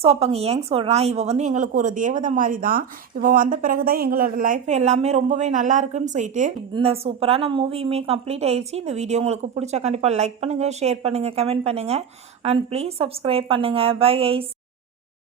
ஸோ அப்போ அங்கே ஏங்க சொல்கிறான், இவள் வந்து எங்களுக்கு ஒரு தேவதை மாதிரி தான், இவள் வந்த பிறகு தான் எங்களோட லைஃப் எல்லாமே ரொம்பவே நல்லா இருக்குன்னு சொல்லிட்டு இந்த சூப்பரான மூவியுமே கம்ப்ளீட் ஆயிடுச்சு. இந்த வீடியோ உங்களுக்கு பிடிச்சா கண்டிப்பாக லைக் பண்ணுங்கள், ஷேர் பண்ணுங்கள், கமெண்ட் பண்ணுங்கள் அண்ட் ப்ளீஸ் சப்ஸ்கிரைப் பண்ணுங்கள். Bye guys.